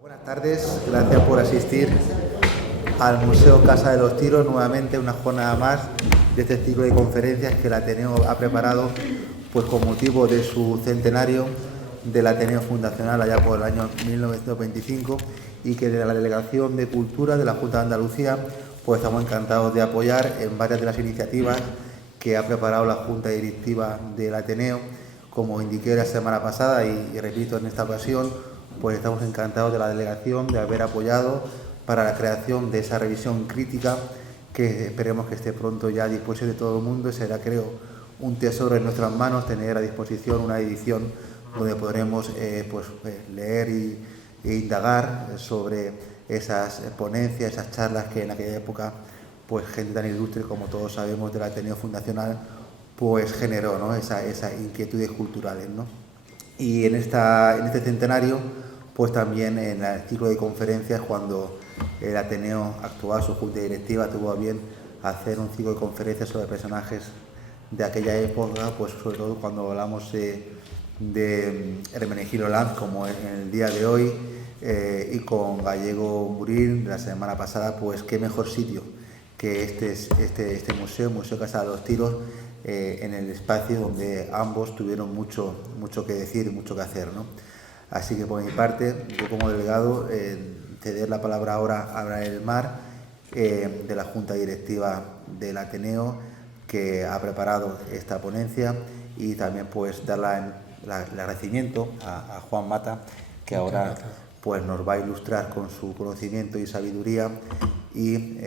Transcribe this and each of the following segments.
Buenas tardes, gracias por asistir al Museo Casa de los Tiros, nuevamente una jornada más de este ciclo de conferencias que el Ateneo ha preparado pues con motivo de su centenario del Ateneo Fundacional allá por el año 1925 y que de la Delegación de Cultura de la Junta de Andalucía pues estamos encantados de apoyar en varias de las iniciativas que ha preparado la Junta Directiva del Ateneo. Como indiqué la semana pasada y repito en esta ocasión, pues estamos encantados de la delegación de haber apoyado para la creación de esa revisión crítica que esperemos que esté pronto ya a disposición de todo el mundo. Será, creo, un tesoro en nuestras manos tener a disposición una edición donde podremos leer e indagar sobre esas ponencias, esas charlas que en aquella época pues gente tan ilustre como todos sabemos del Ateneo Fundacional pues generó, ¿no?, esas inquietudes culturales, ¿no? Y en este centenario pues también en el ciclo de conferencias, cuando el Ateneo actual, su junta directiva, tuvo a bien hacer un ciclo de conferencias sobre personajes de aquella época, pues sobre todo cuando hablamos de Hermenegildo Land, como en el día de hoy, y con Gallego Murín la semana pasada, pues qué mejor sitio que este museo Casa de los Tiros, en el espacio donde ambos tuvieron mucho que decir y mucho que hacer, ¿no? Así que por mi parte, yo como delegado, ceder la palabra ahora a Abraham Mar, de la Junta Directiva del Ateneo, que ha preparado esta ponencia, y también pues dar el agradecimiento a Juan Mata, que ahora pues nos va a ilustrar con su conocimiento y sabiduría, y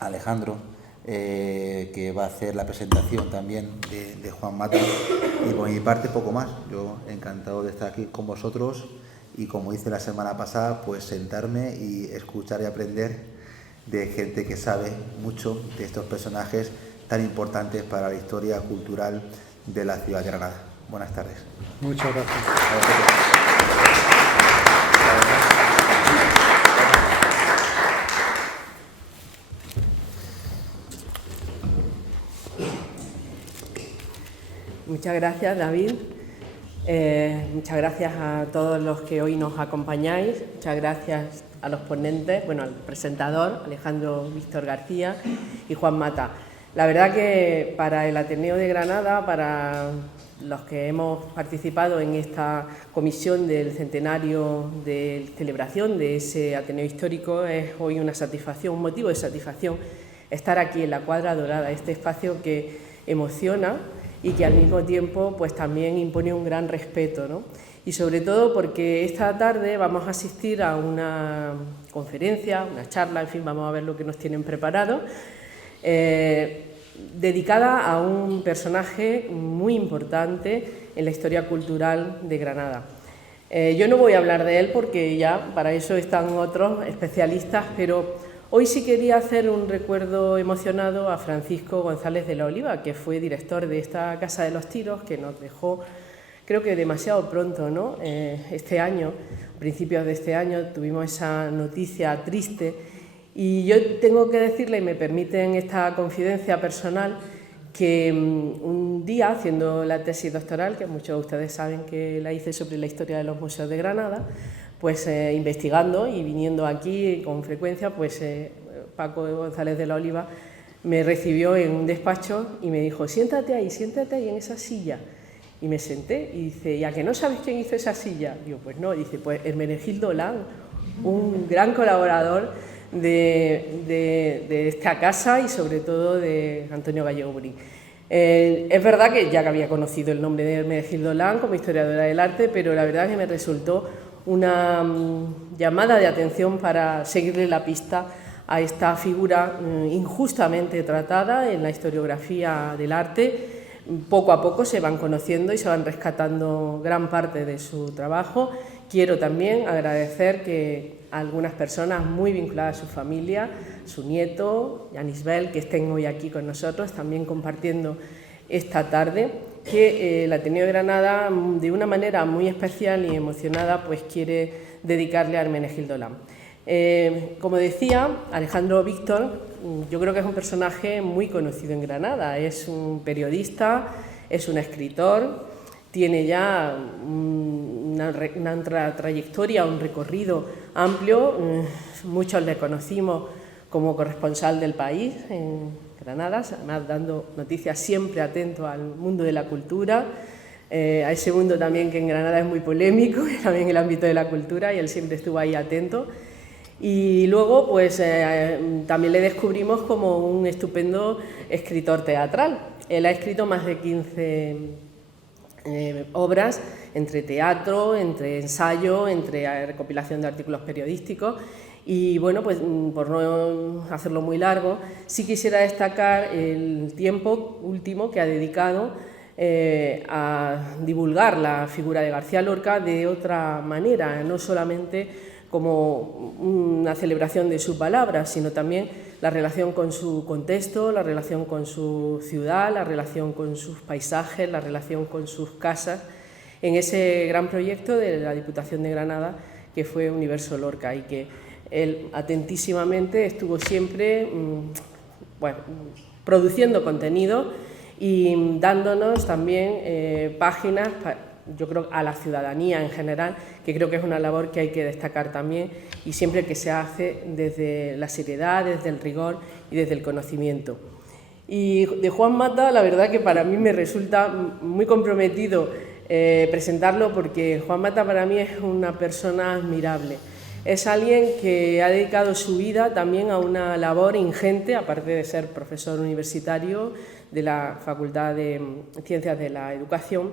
Alejandro, que va a hacer la presentación también de Juan Mata. Y por mi parte poco más. Yo encantado de estar aquí con vosotros y, como hice la semana pasada, pues sentarme y escuchar y aprender de gente que sabe mucho de estos personajes tan importantes para la historia cultural de la ciudad de Granada. Buenas tardes. Muchas gracias. Muchas gracias, David. Muchas gracias a todos los que hoy nos acompañáis. Muchas gracias a los ponentes, al presentador, Alejandro Víctor García, y Juan Mata. La verdad que para el Ateneo de Granada, para los que hemos participado en esta comisión del centenario de celebración de ese Ateneo histórico, es hoy una satisfacción, un motivo de satisfacción estar aquí en la Cuadra Dorada, este espacio que emociona y que al mismo tiempo pues también impone un gran respeto, ¿no? Y sobre todo porque esta tarde vamos a asistir a una conferencia, una charla, en fin, vamos a ver lo que nos tienen preparado, dedicada a un personaje muy importante en la historia cultural de Granada. Yo no voy a hablar de él porque ya para eso están otros especialistas, pero hoy sí quería hacer un recuerdo emocionado a Francisco González de la Oliva, que fue director de esta Casa de los Tiros, que nos dejó, creo que demasiado pronto, ¿no? Este año, principios de este año, tuvimos esa noticia triste. Y yo tengo que decirle, y me permiten esta confidencia personal, que un día, haciendo la tesis doctoral, que muchos de ustedes saben que la hice sobre la historia de los museos de Granada, pues investigando y viniendo aquí con frecuencia, pues Paco González de la Oliva me recibió en un despacho y me dijo: siéntate ahí en esa silla. Y me senté y dice: ¿y a que no sabes quién hizo esa silla? Digo: pues no. Dice: pues Hermenegildo Land, un gran colaborador de esta casa y sobre todo de Antonio Gallego Murín. Es verdad que ya que había conocido el nombre de Hermenegildo Land como historiadora del arte, pero la verdad que me resultó una llamada de atención para seguirle la pista a esta figura injustamente tratada en la historiografía del arte. Poco a poco se van conociendo y se van rescatando gran parte de su trabajo. Quiero también agradecer que a algunas personas muy vinculadas a su familia, su nieto, Yanisbel, que estén hoy aquí con nosotros, también compartiendo esta tarde, que el Ateneo de Granada, de una manera muy especial y emocionada, pues quiere dedicarle a Hermenegildo Land. Como decía, Alejandro Víctor, yo creo que es un personaje muy conocido en Granada. Es un periodista, es un escritor, tiene ya una trayectoria, un recorrido amplio. Muchos le conocimos como corresponsal del País en Granada, además dando noticias siempre atento al mundo de la cultura, a ese mundo también que en Granada es muy polémico, también en el ámbito de la cultura, y él siempre estuvo ahí atento. Y luego pues también le descubrimos como un estupendo escritor teatral. Él ha escrito más de 15 obras, entre teatro, entre ensayo, entre recopilación de artículos periodísticos. Y bueno, pues por no hacerlo muy largo, sí quisiera destacar el tiempo último que ha dedicado a divulgar la figura de García Lorca de otra manera, no solamente como una celebración de su palabra, sino también la relación con su contexto, la relación con su ciudad, la relación con sus paisajes, la relación con sus casas, en ese gran proyecto de la Diputación de Granada que fue Universo Lorca, y que él atentísimamente estuvo siempre produciendo contenido y dándonos también páginas, yo creo, a la ciudadanía en general, que creo que es una labor que hay que destacar también, y siempre que se hace desde la seriedad, desde el rigor y desde el conocimiento. Y de Juan Mata, la verdad que para mí me resulta muy comprometido presentarlo, porque Juan Mata para mí es una persona admirable. Es alguien que ha dedicado su vida también a una labor ingente, aparte de ser profesor universitario de la Facultad de Ciencias de la Educación.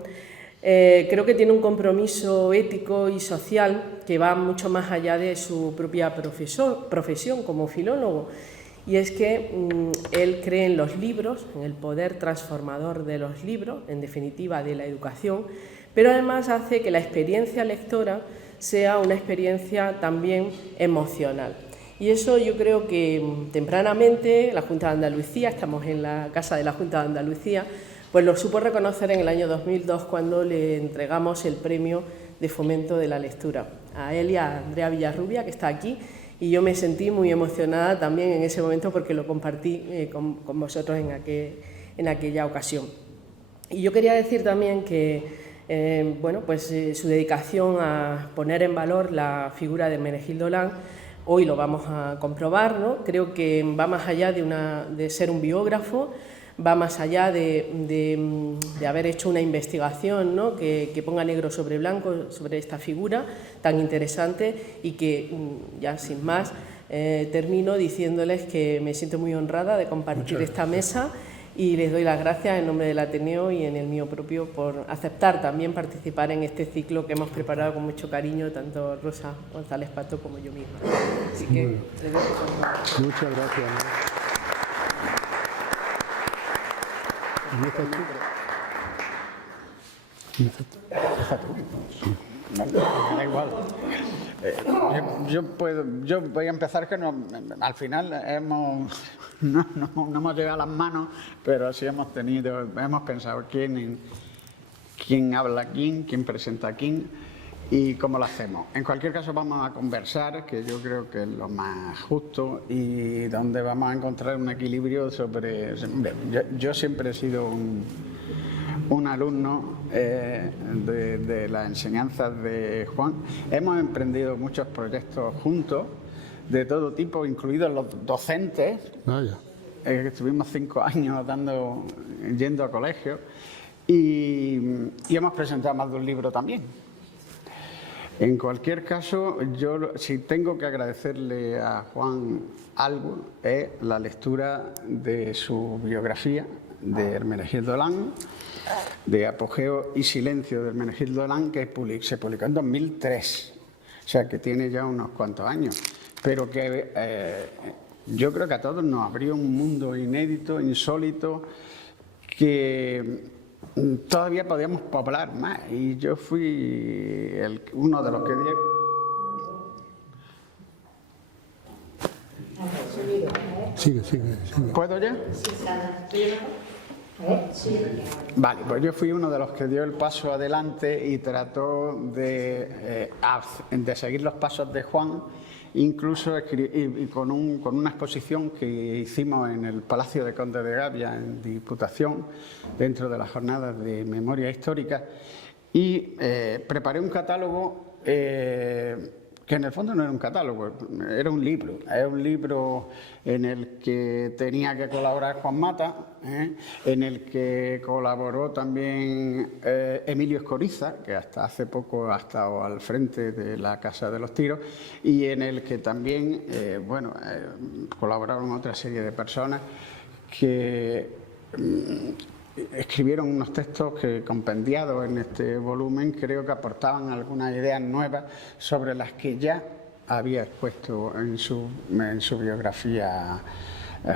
Creo que tiene un compromiso ético y social que va mucho más allá de su propia profesión como filólogo. Y es que él cree en los libros, en el poder transformador de los libros, en definitiva de la educación, pero además hace que la experiencia lectora sea una experiencia también emocional. Y eso yo creo que tempranamente la Junta de Andalucía, estamos en la casa de la Junta de Andalucía, pues lo supo reconocer en el año 2002 cuando le entregamos el premio de fomento de la lectura a él y a Andrea Villarrubia, que está aquí, y yo me sentí muy emocionada también en ese momento porque lo compartí con vosotros en aquella ocasión. Y yo quería decir también que su dedicación a poner en valor la figura de Hermenegildo Lán, hoy lo vamos a comprobar, ¿no? Creo que va más allá de ser un biógrafo, va más allá de haber hecho una investigación, ¿no? que ponga negro sobre blanco sobre esta figura tan interesante, y que ya sin más termino diciéndoles que me siento muy honrada de compartir esta mesa, y les doy las gracias en nombre del Ateneo y en el mío propio por aceptar también participar en este ciclo que hemos preparado con mucho cariño, tanto Rosa González Pato como yo misma. Así que les dejo con... Muchas gracias. Da igual. Yo voy a empezar que al final no hemos llegado a las manos, pero sí hemos pensado quién habla a quién presenta a quién y cómo lo hacemos. En cualquier caso vamos a conversar, que yo creo que es lo más justo, y donde vamos a encontrar un equilibrio sobre... Yo siempre he sido un alumno de las enseñanzas de Juan. Hemos emprendido muchos proyectos juntos, de todo tipo, incluidos los docentes. Estuvimos 5 años yendo a colegios, y hemos presentado más de un libro también. En cualquier caso, yo si tengo que agradecerle a Juan algo, es la lectura de su biografía de Hermenegildo Lán, de Apogeo y Silencio de Hermenegildo Lán, que se publicó en 2003, o sea que tiene ya unos cuantos años, pero que yo creo que a todos nos abrió un mundo inédito, insólito, que todavía podíamos poblar más, y yo fui uno de los que Sigue. ¿Puedo ya? Vale, pues yo fui uno de los que dio el paso adelante y trató de seguir los pasos de Juan, incluso con una exposición que hicimos en el Palacio de Conde de Gavia, en Diputación, dentro de las jornadas de memoria histórica, y preparé un catálogo que en el fondo no era un catálogo, era un libro. Es un libro en el que tenía que colaborar Juan Mata, en el que colaboró también Emilio Escoriza, que hasta hace poco ha estado al frente de la Casa de los Tiros, y en el que también colaboraron otra serie de personas que escribieron unos textos que, compendiados en este volumen, creo que aportaban algunas ideas nuevas sobre las que ya había expuesto en su biografía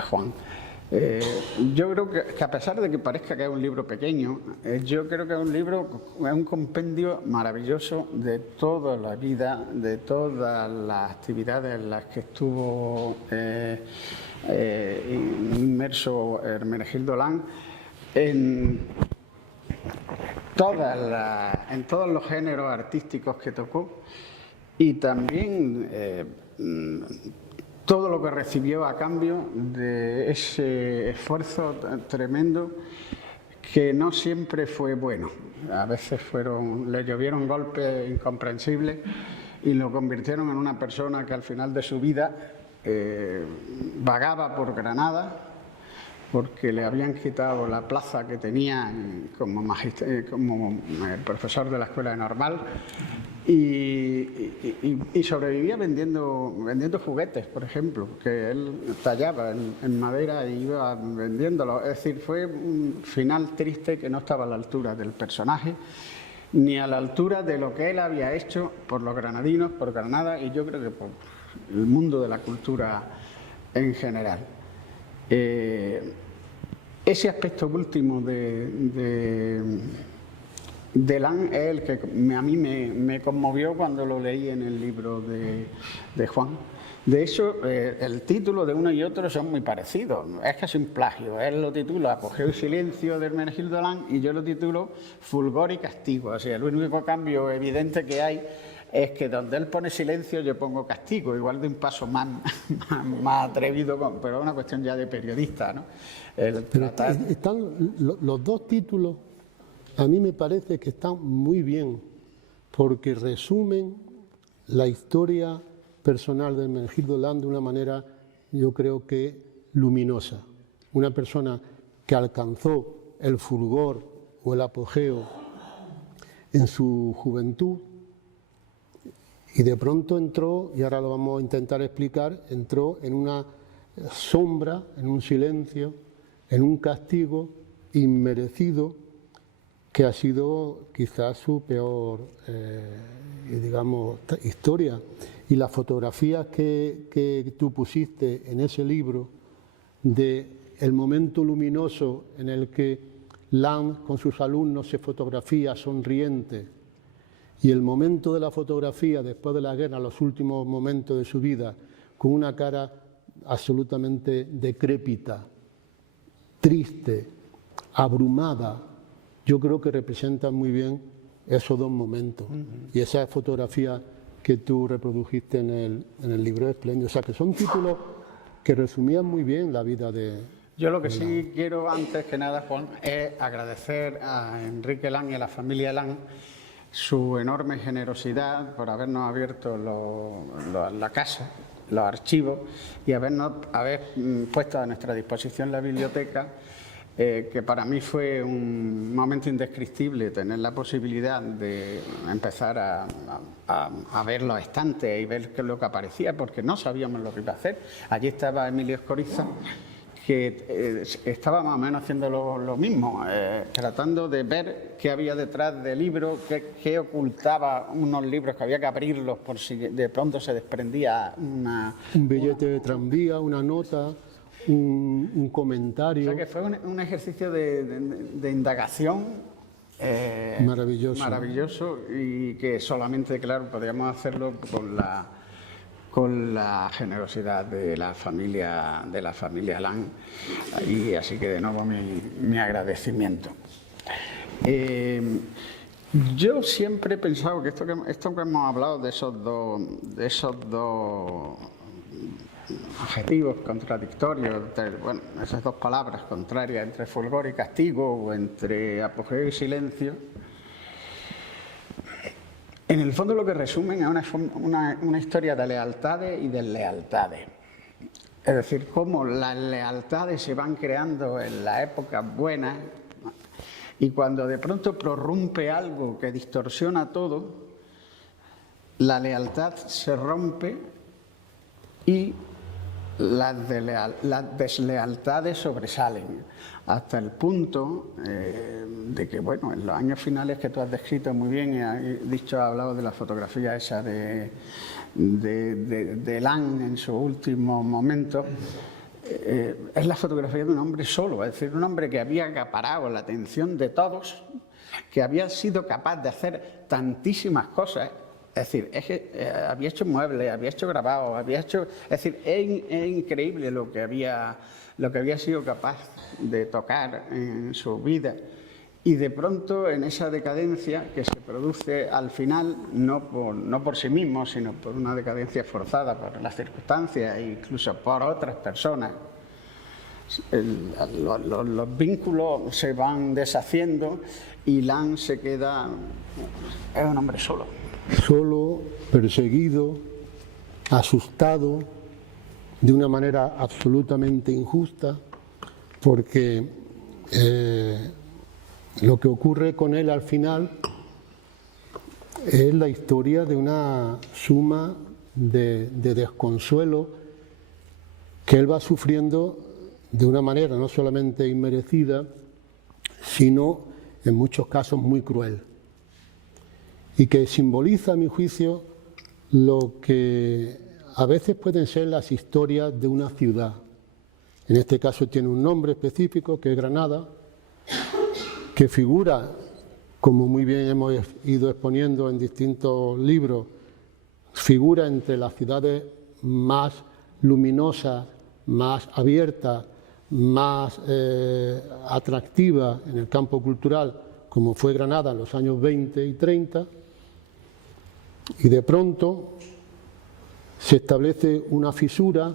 Juan. Yo creo que a pesar de que parezca que es un libro pequeño, yo creo que es un compendio maravilloso de toda la vida, de todas las actividades en las que estuvo inmerso Hermenegildo Lang, en todos los géneros artísticos que tocó, y también todo lo que recibió a cambio de ese esfuerzo tremendo, que no siempre fue bueno. A veces le llovieron golpes incomprensibles y lo convirtieron en una persona que al final de su vida vagaba por Granada, porque le habían quitado la plaza que tenía como profesor de la Escuela de Normal, y sobrevivía vendiendo juguetes, por ejemplo, que él tallaba en madera e iba vendiéndolos. Es decir, fue un final triste que no estaba a la altura del personaje, ni a la altura de lo que él había hecho por los granadinos, por Granada, y yo creo que por el mundo de la cultura en general. Ese aspecto último de Lang es el que a mí me conmovió cuando lo leí en el libro de Juan. De hecho, el título de uno y otro son muy parecidos, es casi un plagio. Él lo titula Apogeo y Silencio de Hermenegildo Lang y yo lo titulo Fulgor y Castigo. O sea, el único cambio evidente que hay es que donde él pone silencio yo pongo castigo, igual de un paso más atrevido, pero es una cuestión ya de periodista, ¿no? Están los dos títulos, a mí me parece que están muy bien, porque resumen la historia personal de Hermenegildo Lang de una manera, yo creo que luminosa. Una persona que alcanzó el fulgor o el apogeo en su juventud, y de pronto entró, y ahora lo vamos a intentar explicar, entró en una sombra, en un silencio, en un castigo inmerecido, que ha sido quizás su peor, historia. Y las fotografías que tú pusiste en ese libro, de el momento luminoso en el que Lang con sus alumnos se fotografía sonriente, y el momento de la fotografía después de la guerra, los últimos momentos de su vida, con una cara absolutamente decrépita, triste, abrumada, yo creo que representan muy bien esos dos momentos. Y esa fotografía que tú reprodujiste en el libro es espléndido. O sea, que son títulos que resumían muy bien la vida de... Yo lo que sí quiero, antes que nada, Juan, es agradecer a Enrique Lang y a la familia Lang su enorme generosidad por habernos abierto la casa, los archivos, y haber puesto a nuestra disposición la biblioteca, que para mí fue un momento indescriptible tener la posibilidad de empezar a ver los estantes y ver qué es lo que aparecía, porque no sabíamos lo que iba a hacer. Allí estaba Emilio Escoriza, que estaba más o menos haciendo lo mismo, tratando de ver qué había detrás del libro, qué ocultaba unos libros que había que abrirlos por si de pronto se desprendía un billete de tranvía, una nota, un comentario. O sea que fue un ejercicio de indagación maravilloso, y que solamente, claro, podíamos hacerlo con la generosidad de la familia Lang, y así que de nuevo mi agradecimiento. Yo siempre he pensado que esto que hemos hablado de esos dos objetivos contradictorios, esas dos palabras contrarias, entre fulgor y castigo, o entre apogeo y silencio, En el fondo lo que resumen es una historia de lealtades y deslealtades. Es decir, cómo las lealtades se van creando en las épocas buenas y cuando de pronto prorrumpe algo que distorsiona todo, la lealtad se rompe y las deslealtades sobresalen, hasta el punto de que, bueno, en los años finales que tú has descrito muy bien y has hablado de la fotografía esa de Lan en su último momento, es la fotografía de un hombre solo, es decir, un hombre que había acaparado la atención de todos, que había sido capaz de hacer tantísimas cosas. Es decir, había hecho muebles, había hecho grabados, había hecho... Es decir, es increíble lo que había sido capaz de tocar en su vida. Y de pronto, en esa decadencia que se produce al final, no por sí mismo, sino por una decadencia forzada por las circunstancias e incluso por otras personas, los vínculos se van deshaciendo y Lan se queda... es un hombre solo. Solo, perseguido, asustado, de una manera absolutamente injusta, porque lo que ocurre con él al final es la historia de una suma de desconsuelo que él va sufriendo de una manera no solamente inmerecida, sino en muchos casos muy cruel, y que simboliza, a mi juicio, lo que a veces pueden ser las historias de una ciudad. En este caso tiene un nombre específico, que es Granada, que figura, como muy bien hemos ido exponiendo en distintos libros, figura entre las ciudades más luminosas, más abiertas, más atractivas en el campo cultural, como fue Granada en los años 20 y 30, y de pronto se establece una fisura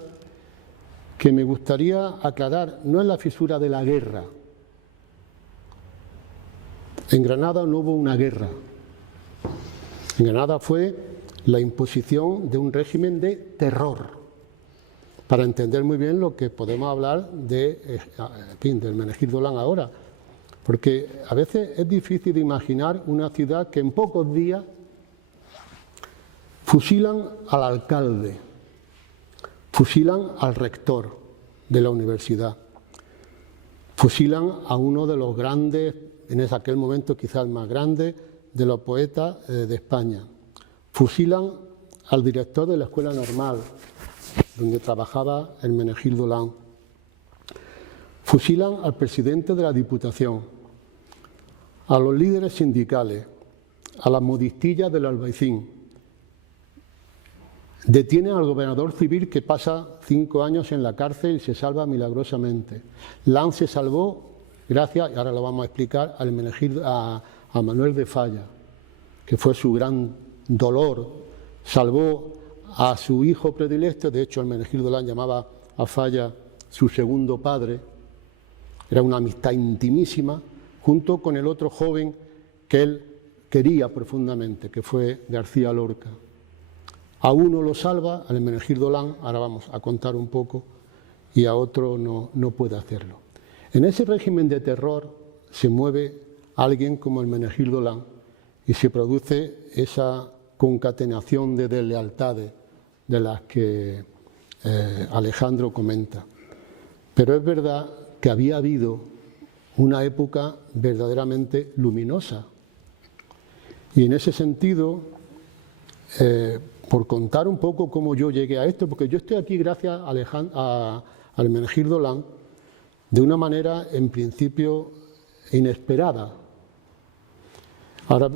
que me gustaría aclarar. No es la fisura de la guerra. En Granada no hubo una guerra. En Granada fue la imposición de un régimen de terror, para entender muy bien lo que podemos hablar del Hermenegildo Lan ahora, porque a veces es difícil de imaginar una ciudad que en pocos días fusilan al alcalde, fusilan al rector de la universidad, fusilan a uno de los grandes, en aquel momento quizás el más grande, de los poetas de España, fusilan al director de la Escuela Normal, donde trabajaba Hermenegildo Lan, fusilan al presidente de la Diputación, a los líderes sindicales, a las modistillas del Albaicín. Detienen al gobernador civil, que pasa 5 años en la cárcel y se salva milagrosamente. Lan se salvó gracias, y ahora lo vamos a explicar, a Manuel de Falla, que fue su gran dolor. Salvó a su hijo predilecto. De hecho, Hermenegildo Lan llamaba a Falla su segundo padre. Era una amistad intimísima, junto con el otro joven que él quería profundamente, que fue García Lorca. A uno lo salva, al Hermenegildo Lan, ahora vamos a contar un poco, y a otro no puede hacerlo. En ese régimen de terror se mueve alguien como Hermenegildo Lan y se produce esa concatenación de deslealtades de las que Alejandro comenta. Pero es verdad que había habido una época verdaderamente luminosa. Y en ese sentido, por contar un poco cómo yo llegué a esto, porque yo estoy aquí gracias a Hermenegildo Lan, de una manera en principio inesperada. Ahora,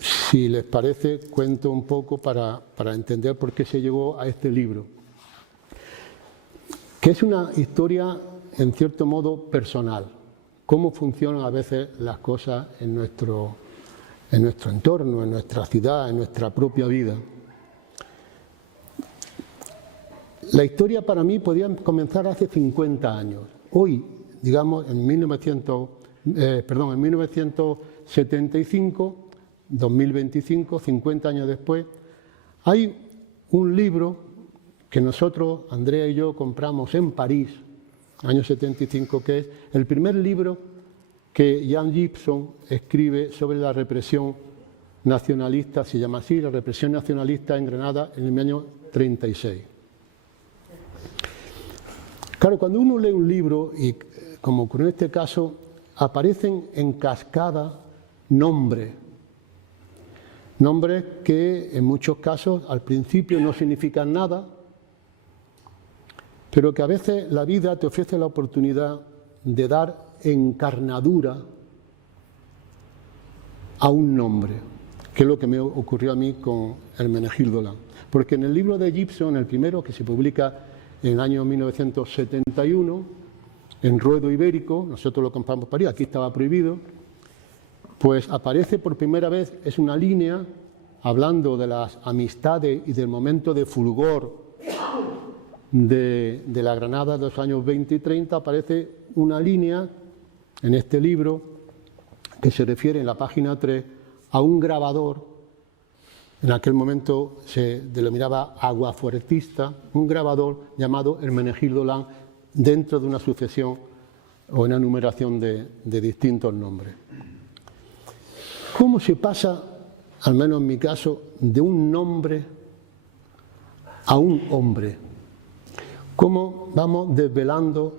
si les parece, cuento un poco para entender por qué se llegó a este libro, que es una historia en cierto modo personal, cómo funcionan a veces las cosas en nuestro entorno, en nuestra ciudad, en nuestra propia vida. La historia para mí podía comenzar hace 50 años. Hoy, digamos, en 1975, 2025, 50 años después, hay un libro que nosotros, Andrea y yo, compramos en París, año 75, que es el primer libro que Jan Gibson escribe sobre la represión nacionalista, se llama así, la represión nacionalista en Granada en el año 36. Claro, cuando uno lee un libro, y como ocurrió en este caso, aparecen en cascada nombres que en muchos casos al principio no significan nada, pero que a veces la vida te ofrece la oportunidad de dar encarnadura a un nombre, que es lo que me ocurrió a mí con Hermenegildo Land. Porque en el libro de Gibson, el primero, que se publica en el año 1971, en Ruedo Ibérico, nosotros lo compramos en París, aquí estaba prohibido, pues aparece por primera vez, es una línea hablando de las amistades y del momento de fulgor de la Granada de los años 20 y 30, aparece una línea en este libro que se refiere en la página 3 a un grabador, en aquel momento se denominaba aguafuertista, un grabador llamado Hermenegildo Land, dentro de una sucesión o una numeración de distintos nombres. ¿Cómo se pasa, al menos en mi caso, de un nombre a un hombre? ¿Cómo vamos desvelando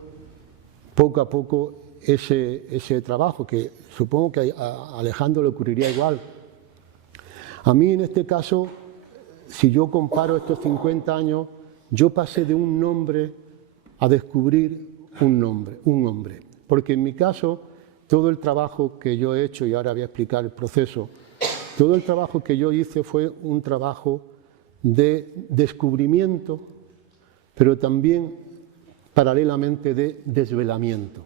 poco a poco ese trabajo? Que supongo que a Alejandro le ocurriría igual. A mí, en este caso, si yo comparo estos 50 años, yo pasé de un nombre a descubrir un hombre. Porque en mi caso, todo el trabajo que yo he hecho, y ahora voy a explicar el proceso, todo el trabajo que yo hice fue un trabajo de descubrimiento, pero también paralelamente de desvelamiento.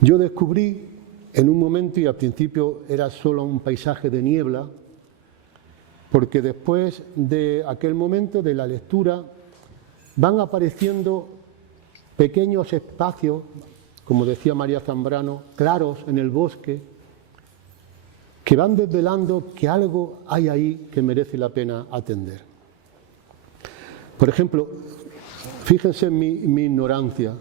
Yo descubrí en un momento, y al principio era solo un paisaje de niebla, porque después de aquel momento de la lectura van apareciendo pequeños espacios, como decía María Zambrano, claros en el bosque, que van desvelando que algo hay ahí que merece la pena atender. Por ejemplo, fíjense en mi ignorancia.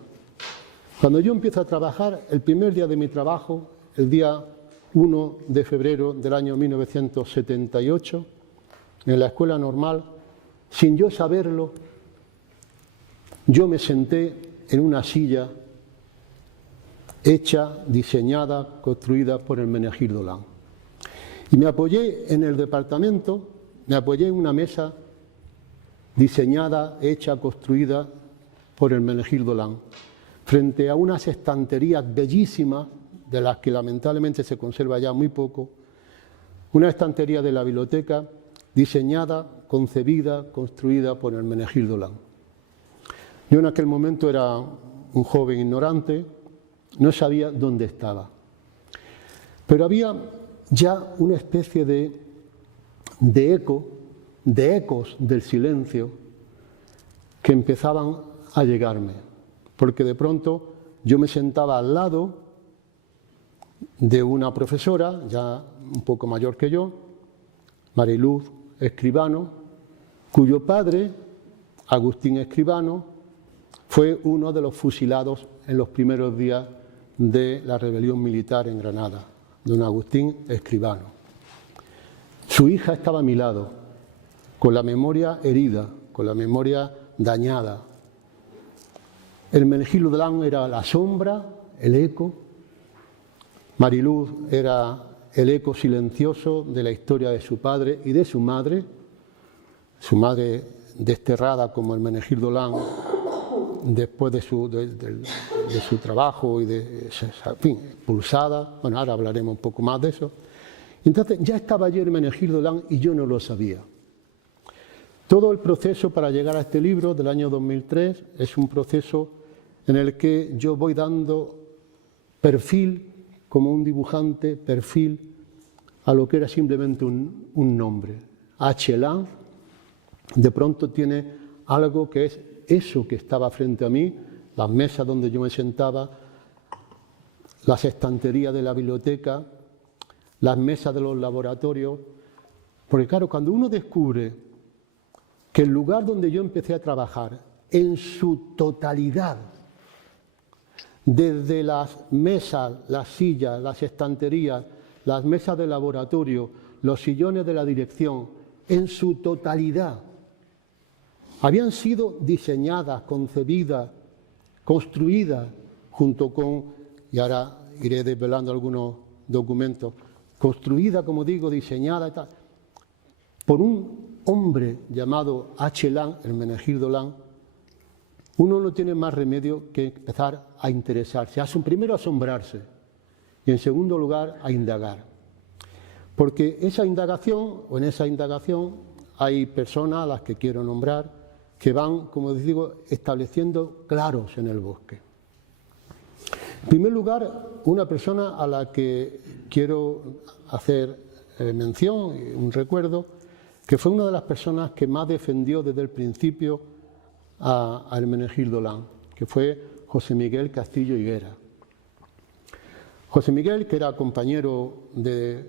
Cuando yo empiezo a trabajar, el primer día de mi trabajo, el día 1 de febrero del año 1978, en la escuela normal, sin yo saberlo, yo me senté en una silla hecha, diseñada, construida por Hermenegildo Land. Y me apoyé en el departamento, me apoyé en una mesa diseñada, hecha, construida por Hermenegildo Land, frente a unas estanterías bellísimas, de las que lamentablemente se conserva ya muy poco, una estantería de la biblioteca diseñada, concebida, construida por Hermenegildo Land. Yo en aquel momento era un joven ignorante, no sabía dónde estaba, pero había ya una especie de ecos del silencio que empezaban a llegarme, porque de pronto yo me sentaba al lado de una profesora, ya un poco mayor que yo, Mariluz Escribano, cuyo padre, Agustín Escribano, fue uno de los fusilados en los primeros días de la rebelión militar en Granada, don Agustín Escribano. Su hija estaba a mi lado, con la memoria herida, con la memoria dañada. Hermenegildo Land era la sombra, el eco. Mariluz era el eco silencioso de la historia de su padre y de su madre desterrada como Hermenegildo Land después de su trabajo y en fin, expulsada. Bueno, ahora hablaremos un poco más de eso. Entonces ya estaba allí Hermenegildo Land y yo no lo sabía. Todo el proceso para llegar a este libro del año 2003 es un proceso en el que yo voy dando perfil, como un dibujante, perfil a lo que era simplemente un nombre. H. Land de pronto tiene algo que es eso que estaba frente a mí, las mesas donde yo me sentaba, las estanterías de la biblioteca, las mesas de los laboratorios, porque claro, cuando uno descubre que el lugar donde yo empecé a trabajar, en su totalidad, desde las mesas, las sillas, las estanterías, las mesas de laboratorio, los sillones de la dirección, en su totalidad, habían sido diseñadas, concebidas, construidas, junto con, y ahora iré desvelando algunos documentos, construida, como digo, diseñada y tal, por un hombre llamado H. Lang, Hermenegildo Lang, uno no tiene más remedio que empezar a interesarse, primero a asombrarse y en segundo lugar a indagar. Porque esa indagación, o en esa indagación, hay personas a las que quiero nombrar que van, como digo, estableciendo claros en el bosque. En primer lugar, una persona a la que quiero hacer mención, un recuerdo, que fue una de las personas que más defendió desde el principio a Hermenegildo Lang, que fue José Miguel Castillo Higuera. José Miguel, que era compañero de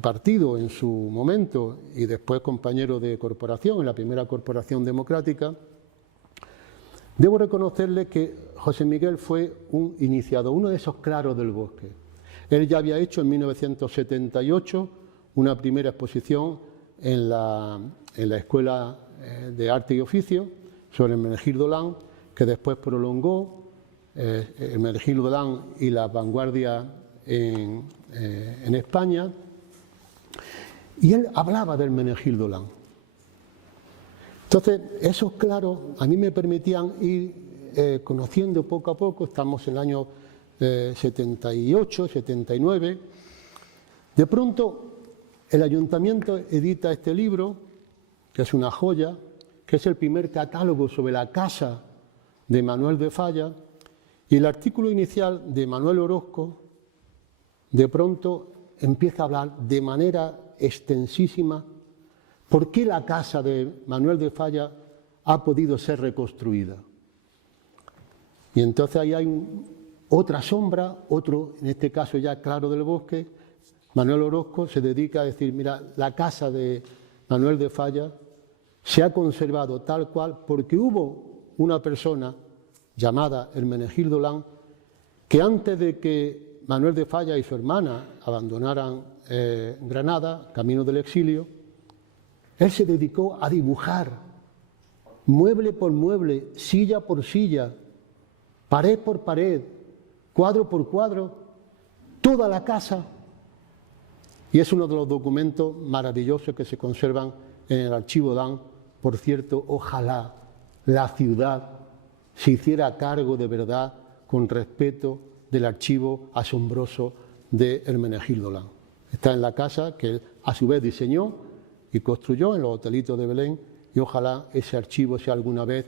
partido en su momento y después compañero de corporación, en la primera corporación democrática, debo reconocerle que José Miguel fue un iniciado, uno de esos claros del bosque. Él ya había hecho en 1978 una primera exposición en la Escuela de Arte y Oficio sobre Hermenegildo Lang, que después prolongó Hermenegildo Lang y la vanguardia en España, y él hablaba de Hermenegildo Lang. Entonces, esos claros a mí me permitían ir conociendo poco a poco. Estamos en el año 78, 79. De pronto, el ayuntamiento edita este libro, que es una joya, que es el primer catálogo sobre la casa de Manuel de Falla, y el artículo inicial de Manuel Orozco, de pronto empieza a hablar de manera extensísima por qué la casa de Manuel de Falla ha podido ser reconstruida. Y entonces ahí hay otra sombra, otro, en este caso ya claro del bosque. Manuel Orozco se dedica a decir, mira, la casa de Manuel de Falla se ha conservado tal cual porque hubo una persona llamada Hermenegildo Lang, que antes de que Manuel de Falla y su hermana abandonaran Granada, camino del exilio, él se dedicó a dibujar, mueble por mueble, silla por silla, pared por pared, cuadro por cuadro, toda la casa. Y es uno de los documentos maravillosos que se conservan en el archivo Lang. Por cierto, ojalá la ciudad se hiciera cargo de verdad, con respeto, del archivo asombroso de Hermenegildo Lang. Está en la casa que él a su vez diseñó y construyó en los hotelitos de Belén, y ojalá ese archivo sea alguna vez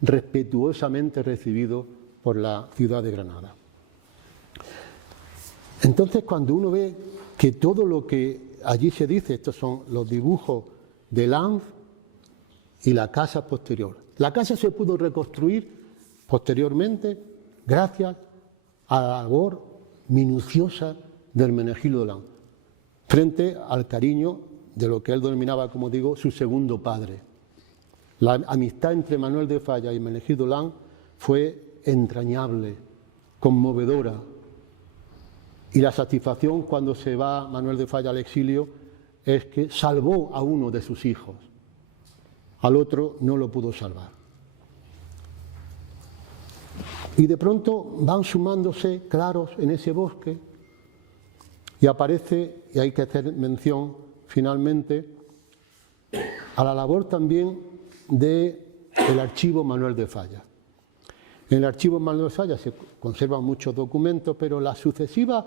respetuosamente recibido por la ciudad de Granada. Entonces, cuando uno ve que todo lo que allí se dice, estos son los dibujos de Lang y la casa posterior. La casa se pudo reconstruir posteriormente gracias a la labor minuciosa de Hermenegildo Lang, frente al cariño de lo que él denominaba, como digo, su segundo padre. La amistad entre Manuel de Falla y Hermenegildo Lang fue entrañable, conmovedora, y la satisfacción cuando se va Manuel de Falla al exilio es que salvó a uno de sus hijos, al otro no lo pudo salvar. Y de pronto van sumándose claros en ese bosque y aparece, y hay que hacer mención finalmente, a la labor también del archivo Manuel de Falla. En el archivo Manuel de Falla se conservan muchos documentos, pero las sucesivas,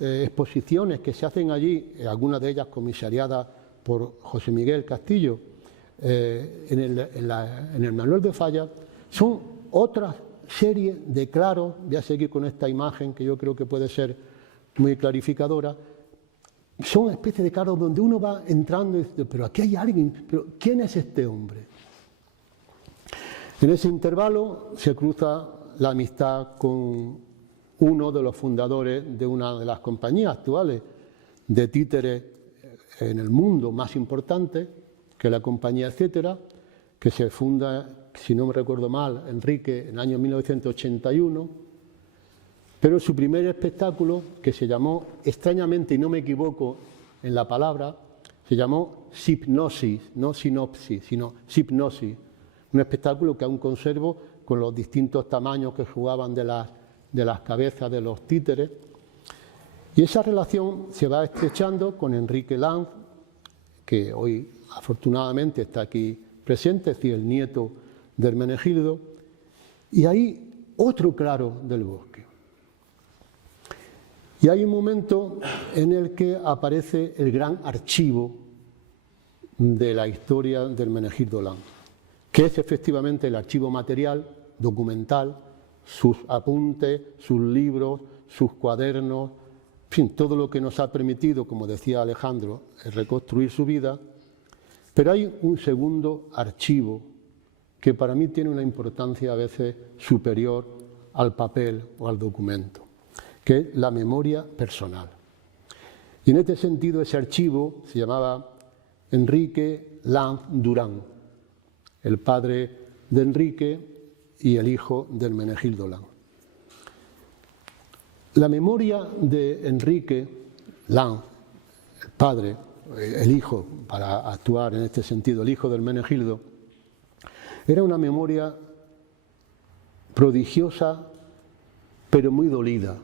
exposiciones que se hacen allí, algunas de ellas comisariadas por José Miguel Castillo, en el Manuel de Falla, son otra serie de claros. Voy a seguir con esta imagen que yo creo que puede ser muy clarificadora. Son una especie de claros donde uno va entrando y dice, pero aquí hay alguien, pero ¿quién es este hombre? En ese intervalo se cruza la amistad con uno de los fundadores de una de las compañías actuales de títeres en el mundo más importante, que es la compañía Etcétera, que se funda, si no me recuerdo mal, Enrique, en el año 1981, pero su primer espectáculo, que se llamó, extrañamente, y no me equivoco en la palabra, se llamó Sipnosis, no Sinopsis, sino Sipnosis, un espectáculo que aún conservo con los distintos tamaños que jugaban de las cabezas de los títeres. Y esa relación se va estrechando con Enrique Lanz, que hoy afortunadamente está aquí presente, es decir, el nieto de Hermenegildo, y hay otro claro del bosque. Y hay un momento en el que aparece el gran archivo de la historia de Hermenegildo Lanz, que es efectivamente el archivo material, documental, sus apuntes, sus libros, sus cuadernos, en fin, todo lo que nos ha permitido, como decía Alejandro, reconstruir su vida. Pero hay un segundo archivo que para mí tiene una importancia a veces superior al papel o al documento, que es la memoria personal. Y en este sentido ese archivo se llamaba Enrique Lanz Durán, el padre de Enrique y el hijo de Hermenegildo Lanz. La memoria de Enrique Lanz, el padre, el hijo, para actuar en este sentido, el hijo de Hermenegildo, era una memoria prodigiosa, pero muy dolida,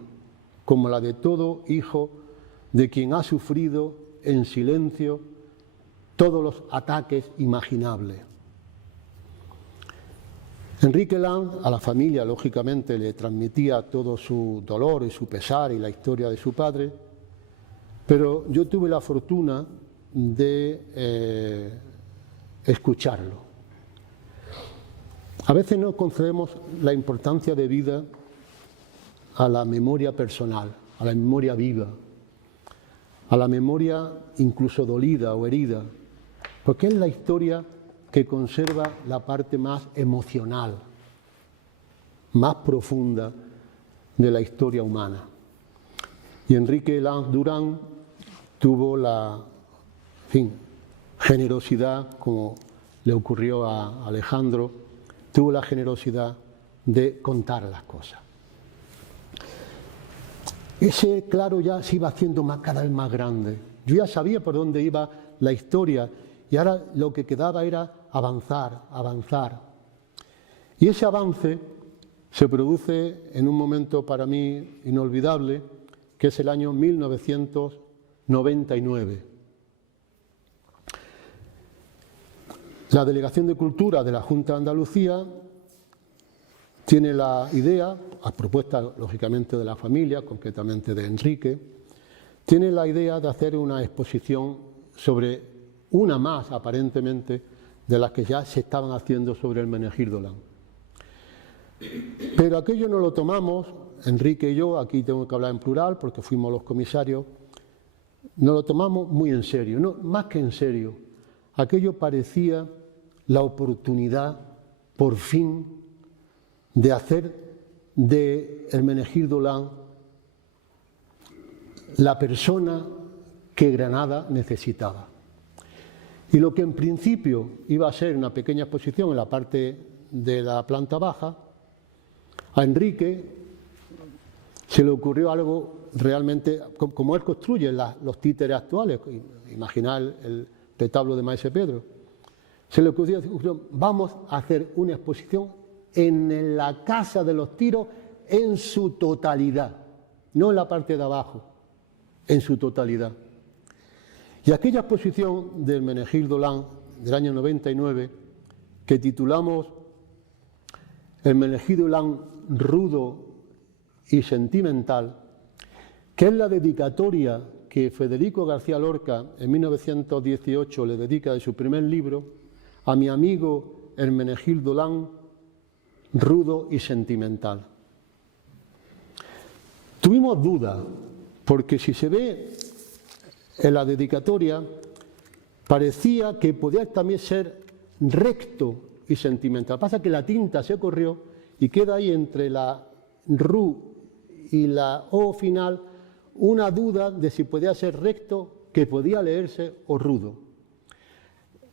como la de todo hijo de quien ha sufrido en silencio todos los ataques imaginables. Enrique Lanz, a la familia, lógicamente, le transmitía todo su dolor y su pesar y la historia de su padre, pero yo tuve la fortuna de escucharlo. A veces no concedemos la importancia de vida a la memoria personal, a la memoria viva, a la memoria incluso dolida o herida, porque es la historia que conserva la parte más emocional, más profunda de la historia humana. Y Enrique Lanz Durán tuvo la generosidad, como le ocurrió a Alejandro, tuvo la generosidad de contar las cosas. Ese claro ya se iba haciendo cada vez más grande. Yo ya sabía por dónde iba la historia y ahora lo que quedaba era avanzar, avanzar. Y ese avance se produce en un momento para mí inolvidable, que es el año 1999. La Delegación de Cultura de la Junta de Andalucía tiene la idea, a propuesta lógicamente de la familia, concretamente de Enrique, tiene la idea de hacer una exposición sobre una más, aparentemente, de las que ya se estaban haciendo sobre Hermenegildo Lanz. Pero aquello no lo tomamos, Enrique y yo, aquí tengo que hablar en plural porque fuimos los comisarios, nos lo tomamos muy en serio, no, más que en serio. Aquello parecía la oportunidad, por fin, de hacer de Hermenegildo Lanz la persona que Granada necesitaba. Y lo que en principio iba a ser una pequeña exposición en la parte de la planta baja, a Enrique se le ocurrió algo realmente, como él construye los títeres actuales, imaginad el retablo de Maese Pedro, se le ocurrió, vamos a hacer una exposición en la Casa de los Tiros en su totalidad, no en la parte de abajo, en su totalidad. Y aquella exposición de Hermenegildo Lanz del año 99, que titulamos Hermenegildo Lanz rudo y sentimental, que es la dedicatoria que Federico García Lorca en 1918 le dedica de su primer libro a mi amigo Hermenegildo Lanz, rudo y sentimental. Tuvimos dudas, porque si se ve en la dedicatoria, parecía que podía también ser recto y sentimental. Pasa que la tinta se corrió y queda ahí entre la ru y la O final, una duda de si podía ser recto, que podía leerse, o rudo.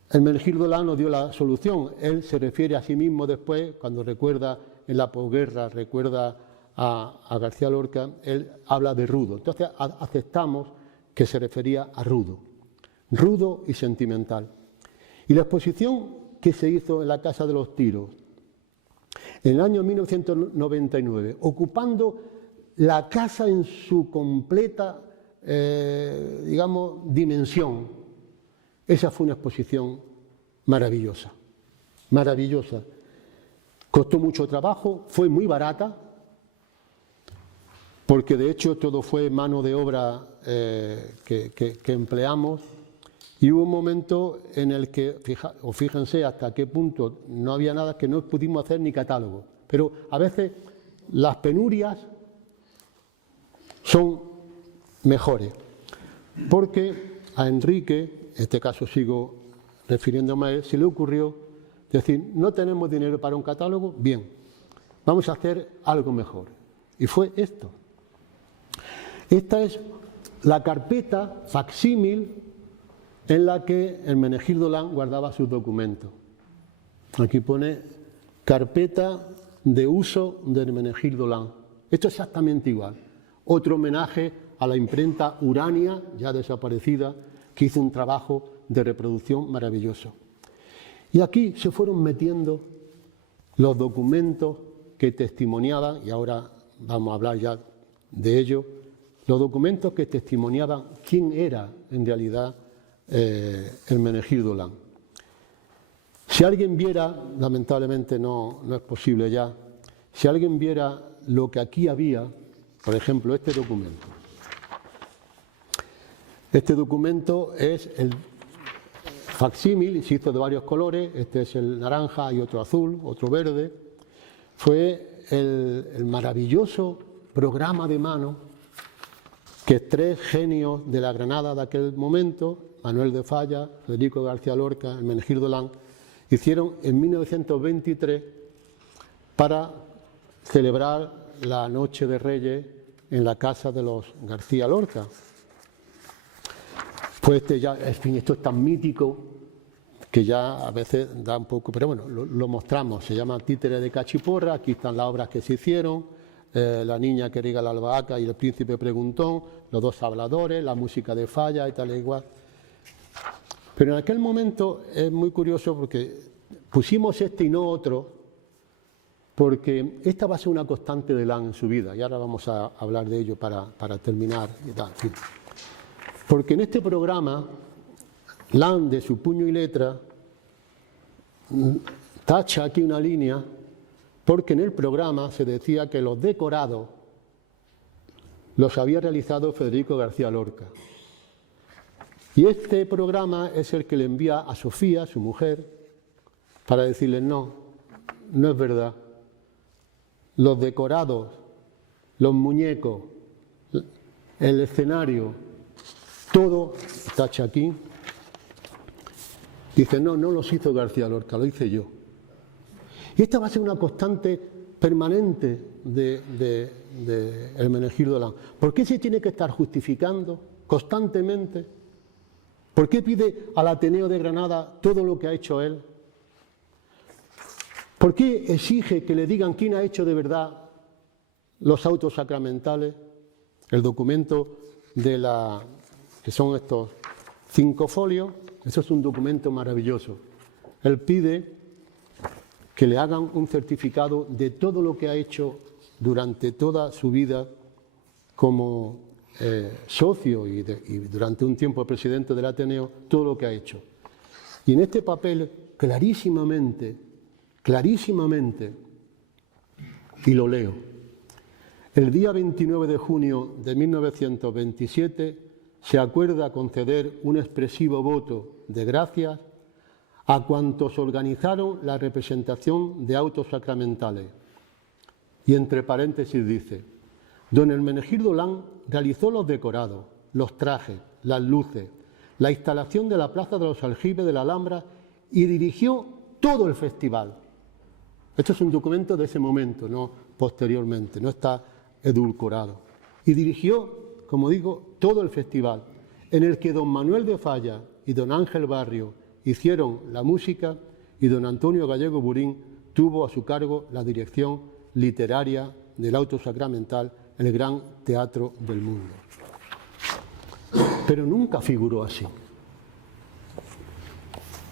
Hermenegildo Lán nos dio la solución. Él se refiere a sí mismo después, cuando recuerda en la posguerra, recuerda a García Lorca, él habla de rudo. Entonces aceptamos que se refería a rudo y sentimental. Y la exposición que se hizo en la Casa de los Tiros, en el año 1999, ocupando la casa en su completa, dimensión, esa fue una exposición maravillosa, maravillosa. Costó mucho trabajo, fue muy barata, porque de hecho todo fue mano de obra que empleamos, y hubo un momento en el que, fíjense hasta qué punto no había nada, que no pudimos hacer ni catálogo. Pero a veces las penurias son mejores, porque a Enrique, en este caso sigo refiriéndome a él, se le ocurrió decir, no tenemos dinero para un catálogo, bien, vamos a hacer algo mejor. Y fue esto. Esta es la carpeta facsímil en la que Hermenegildo Lán guardaba sus documentos. Aquí pone carpeta de uso de Hermenegildo Lán. Esto es exactamente igual. Otro homenaje a la imprenta Urania, ya desaparecida, que hizo un trabajo de reproducción maravilloso. Y aquí se fueron metiendo los documentos que testimoniaban, y ahora vamos a hablar ya de ello, los documentos que testimoniaban quién era en realidad Hermenegildo Lán. Si alguien viera, lamentablemente no es posible ya, si alguien viera lo que aquí había, por ejemplo, este documento. Este documento es el facsímil, se hizo de varios colores, este es el naranja, hay otro azul, otro verde. Fue el maravilloso programa de mano que tres genios de la Granada de aquel momento, Manuel de Falla, Federico García Lorca, Hermenegildo Lán, hicieron en 1923 para celebrar la Noche de Reyes en la casa de los García Lorca. Pues esto es tan mítico que ya a veces da un poco, pero bueno, lo mostramos, se llama Títere de Cachiporra, aquí están las obras que se hicieron, la niña que riega la albahaca y el príncipe preguntón, los dos habladores, la música de Falla y tal e igual. Pero en aquel momento es muy curioso porque pusimos este y no otro, porque esta va a ser una constante de Lán en su vida, y ahora vamos a hablar de ello para terminar y tal, en fin. Porque en este programa, Lán, de su puño y letra, tacha aquí una línea, porque en el programa se decía que los decorados los había realizado Federico García Lorca. Y este programa es el que le envía a Sofía, su mujer, para decirle no es verdad. Los decorados, los muñecos, el escenario, todo tacha aquí. Dice, no los hizo García Lorca, lo hice yo. Y esta va a ser una constante permanente de Hermenegildo Lán. ¿Por qué se tiene que estar justificando constantemente? ¿Por qué pide al Ateneo de Granada todo lo que ha hecho él? ¿Por qué exige que le digan quién ha hecho de verdad los autos sacramentales? El documento que son estos 5 folios, eso es un documento maravilloso. Él pide que le hagan un certificado de todo lo que ha hecho durante toda su vida como socio y durante un tiempo presidente del Ateneo, todo lo que ha hecho. Y en este papel, clarísimamente, y lo leo, el día 29 de junio de 1927 se acuerda conceder un expresivo voto de gracias a cuantos organizaron la representación de autos sacramentales. Y entre paréntesis dice, don Hermenegildo Lán realizó los decorados, los trajes, las luces, la instalación de la Plaza de los Aljibes de la Alhambra y dirigió todo el festival. Esto es un documento de ese momento, no posteriormente, no está edulcorado. Y dirigió, como digo, todo el festival, en el que don Manuel de Falla y don Ángel Barrio hicieron la música y don Antonio Gallego Burín tuvo a su cargo la dirección literaria del auto sacramental, el gran teatro del mundo. Pero nunca figuró así.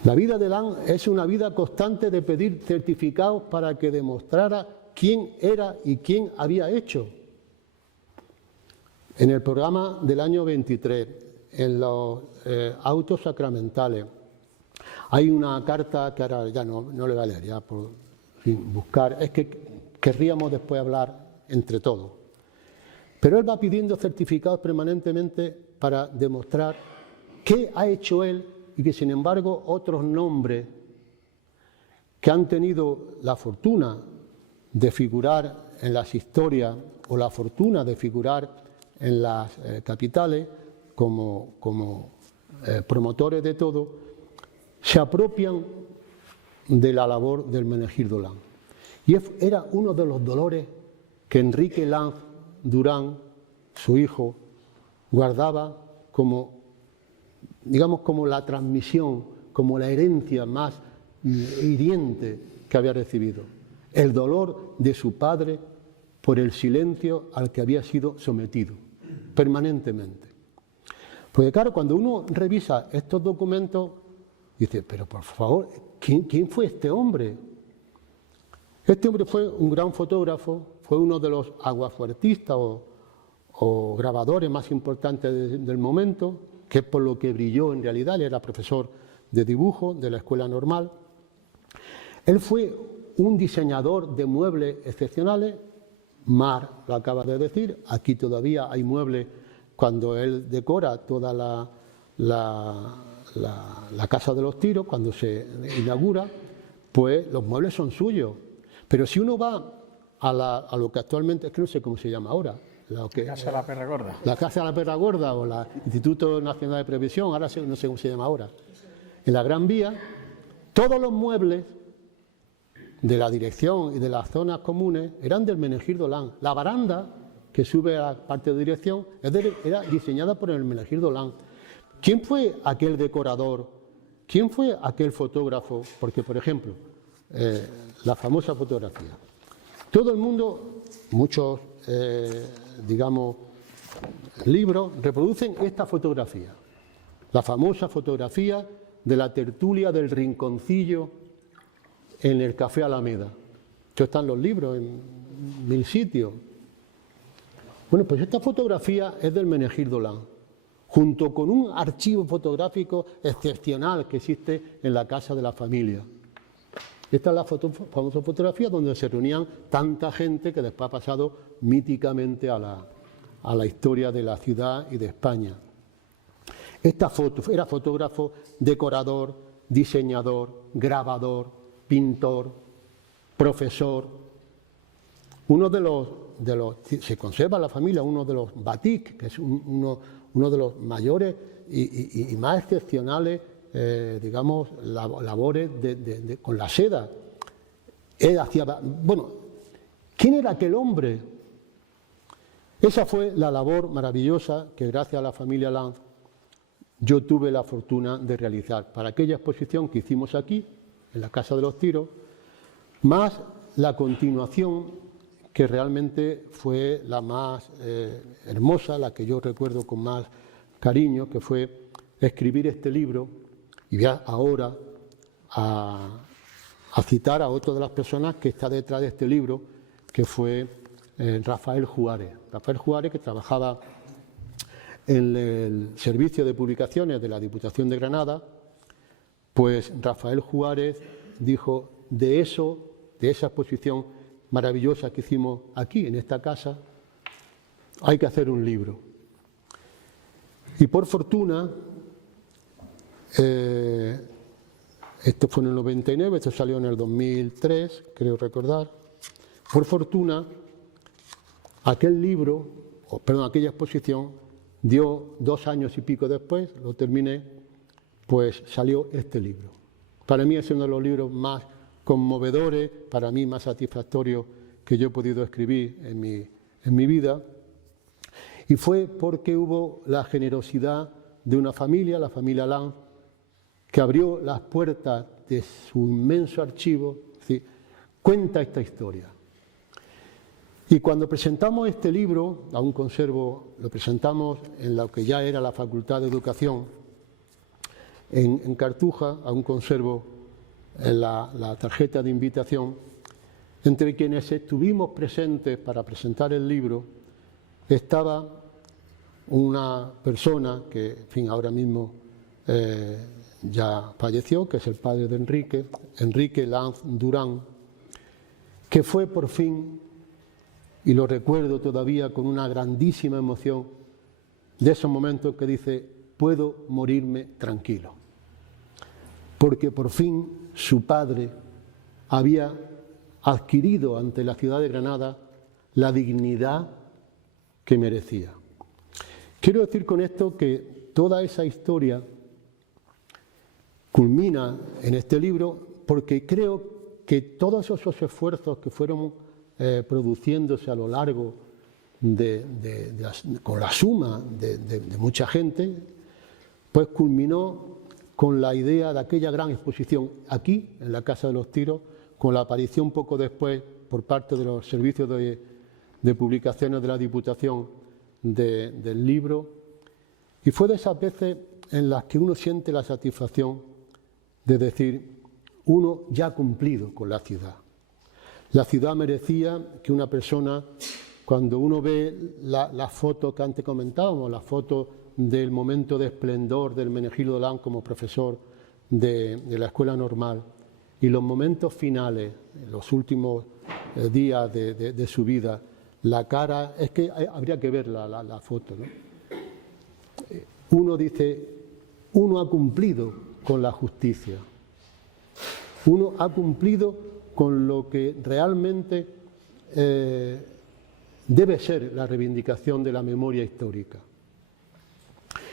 La vida de Lang es una vida constante de pedir certificados para que demostrara quién era y quién había hecho. En el programa del año 23, en los autos sacramentales, hay una carta que ahora ya no le voy a leer, ya por buscar, es que querríamos después hablar entre todos. Pero él va pidiendo certificados permanentemente para demostrar qué ha hecho él y que, sin embargo, otros nombres que han tenido la fortuna de figurar en las historias o la fortuna de figurar en las capitales como promotores de todo, se apropian de la labor del Menegildo Lang. Y era uno de los dolores que Enrique Lang Durán, su hijo, guardaba como, digamos, como la transmisión, como la herencia más hiriente que había recibido. El dolor de su padre por el silencio al que había sido sometido, permanentemente. Porque claro, cuando uno revisa estos documentos, dice, pero por favor, ¿quién fue este hombre? Este hombre fue un gran fotógrafo, fue uno de los aguafuertistas o grabadores más importantes del momento, que es por lo que brilló en realidad. Él era profesor de dibujo de la Escuela Normal. Él fue un diseñador de muebles excepcionales. Mar lo acaba de decir, aquí todavía hay muebles cuando él decora toda la Casa de los Tiros, cuando se inaugura, pues los muebles son suyos. Pero si uno va a lo que actualmente, es que no sé cómo se llama ahora, la Casa de la Perra Gorda. La Casa de la Perra Gorda o el Instituto Nacional de Previsión, ahora no sé cómo se llama ahora. En la Gran Vía, todos los muebles de la dirección y de las zonas comunes eran del Menegildo Lang. La baranda que sube a la parte de dirección era diseñada por el Menegildo Lang. ¿Quién fue aquel decorador? ¿Quién fue aquel fotógrafo? Porque, por ejemplo, la famosa fotografía. Todo el mundo, muchos, digamos, libros reproducen esta fotografía. La famosa fotografía de la tertulia del rinconcillo en el Café Alameda. Esto está en los libros, en 1000 sitios. Bueno, pues esta fotografía es del Menegildo Lang, junto con un archivo fotográfico excepcional que existe en la Casa de la Familia. Esta es la famosa fotografía donde se reunían tanta gente que después ha pasado míticamente a la historia de la ciudad y de España. Esta foto era fotógrafo, decorador, diseñador, grabador, pintor, profesor. Uno de los se conserva en la familia uno de los batik, que es uno de los mayores y más excepcionales, digamos, labores con la seda. Él hacía, bueno, ¿quién era aquel hombre? Esa fue la labor maravillosa que, gracias a la familia Lang, yo tuve la fortuna de realizar para aquella exposición que hicimos aquí, en la Casa de los Tiros, más la continuación, que realmente fue la más hermosa, la que yo recuerdo con más cariño, que fue escribir este libro. Y voy ahora a citar a otra de las personas que está detrás de este libro, que fue Rafael Juárez. Rafael Juárez, que trabajaba en el Servicio de Publicaciones de la Diputación de Granada, pues Rafael Juárez dijo, de esa exposición maravillosa que hicimos aquí, en esta casa, hay que hacer un libro. Y por fortuna, esto fue en el 99, esto salió en el 2003, creo recordar. Por fortuna, aquella exposición dio 2 años y pico después, lo terminé, pues salió este libro. Para mí es uno de los libros más conmovedores, para mí más satisfactorios que yo he podido escribir en en mi vida, y fue porque hubo la generosidad de una familia, la familia Lanz, que abrió las puertas de su inmenso archivo. Es decir, cuenta esta historia. Y cuando presentamos este libro, aún conservo, lo presentamos en lo que ya era la Facultad de Educación, en Cartuja, aún conservo la tarjeta de invitación. Entre quienes estuvimos presentes para presentar el libro estaba una persona que, en fin, ahora mismo ya falleció, que es el padre de Enrique Lanz Durán, que fue por fin, y lo recuerdo todavía con una grandísima emoción, de esos momentos que dice: puedo morirme tranquilo, porque por fin su padre había adquirido ante la ciudad de Granada la dignidad que merecía. Quiero decir con esto que toda esa historia culmina en este libro, porque creo que todos esos esfuerzos que fueron produciéndose a lo largo con la suma de mucha gente, pues culminó con la idea de aquella gran exposición aquí, en la Casa de los Tiros, con la aparición poco después por parte de los servicios de publicaciones de la Diputación del libro. Y fue de esas veces en las que uno siente la satisfacción de decir: uno ya ha cumplido con la ciudad. La ciudad merecía que una persona, cuando uno ve la foto que antes comentábamos, la foto del momento de esplendor del Menegildo Lanz como profesor de la Escuela Normal, y los momentos finales, los últimos días de su vida, la cara, es que habría que ver la foto, ¿no? Uno dice: uno ha cumplido con la justicia, uno ha cumplido con lo que realmente debe ser la reivindicación de la memoria histórica.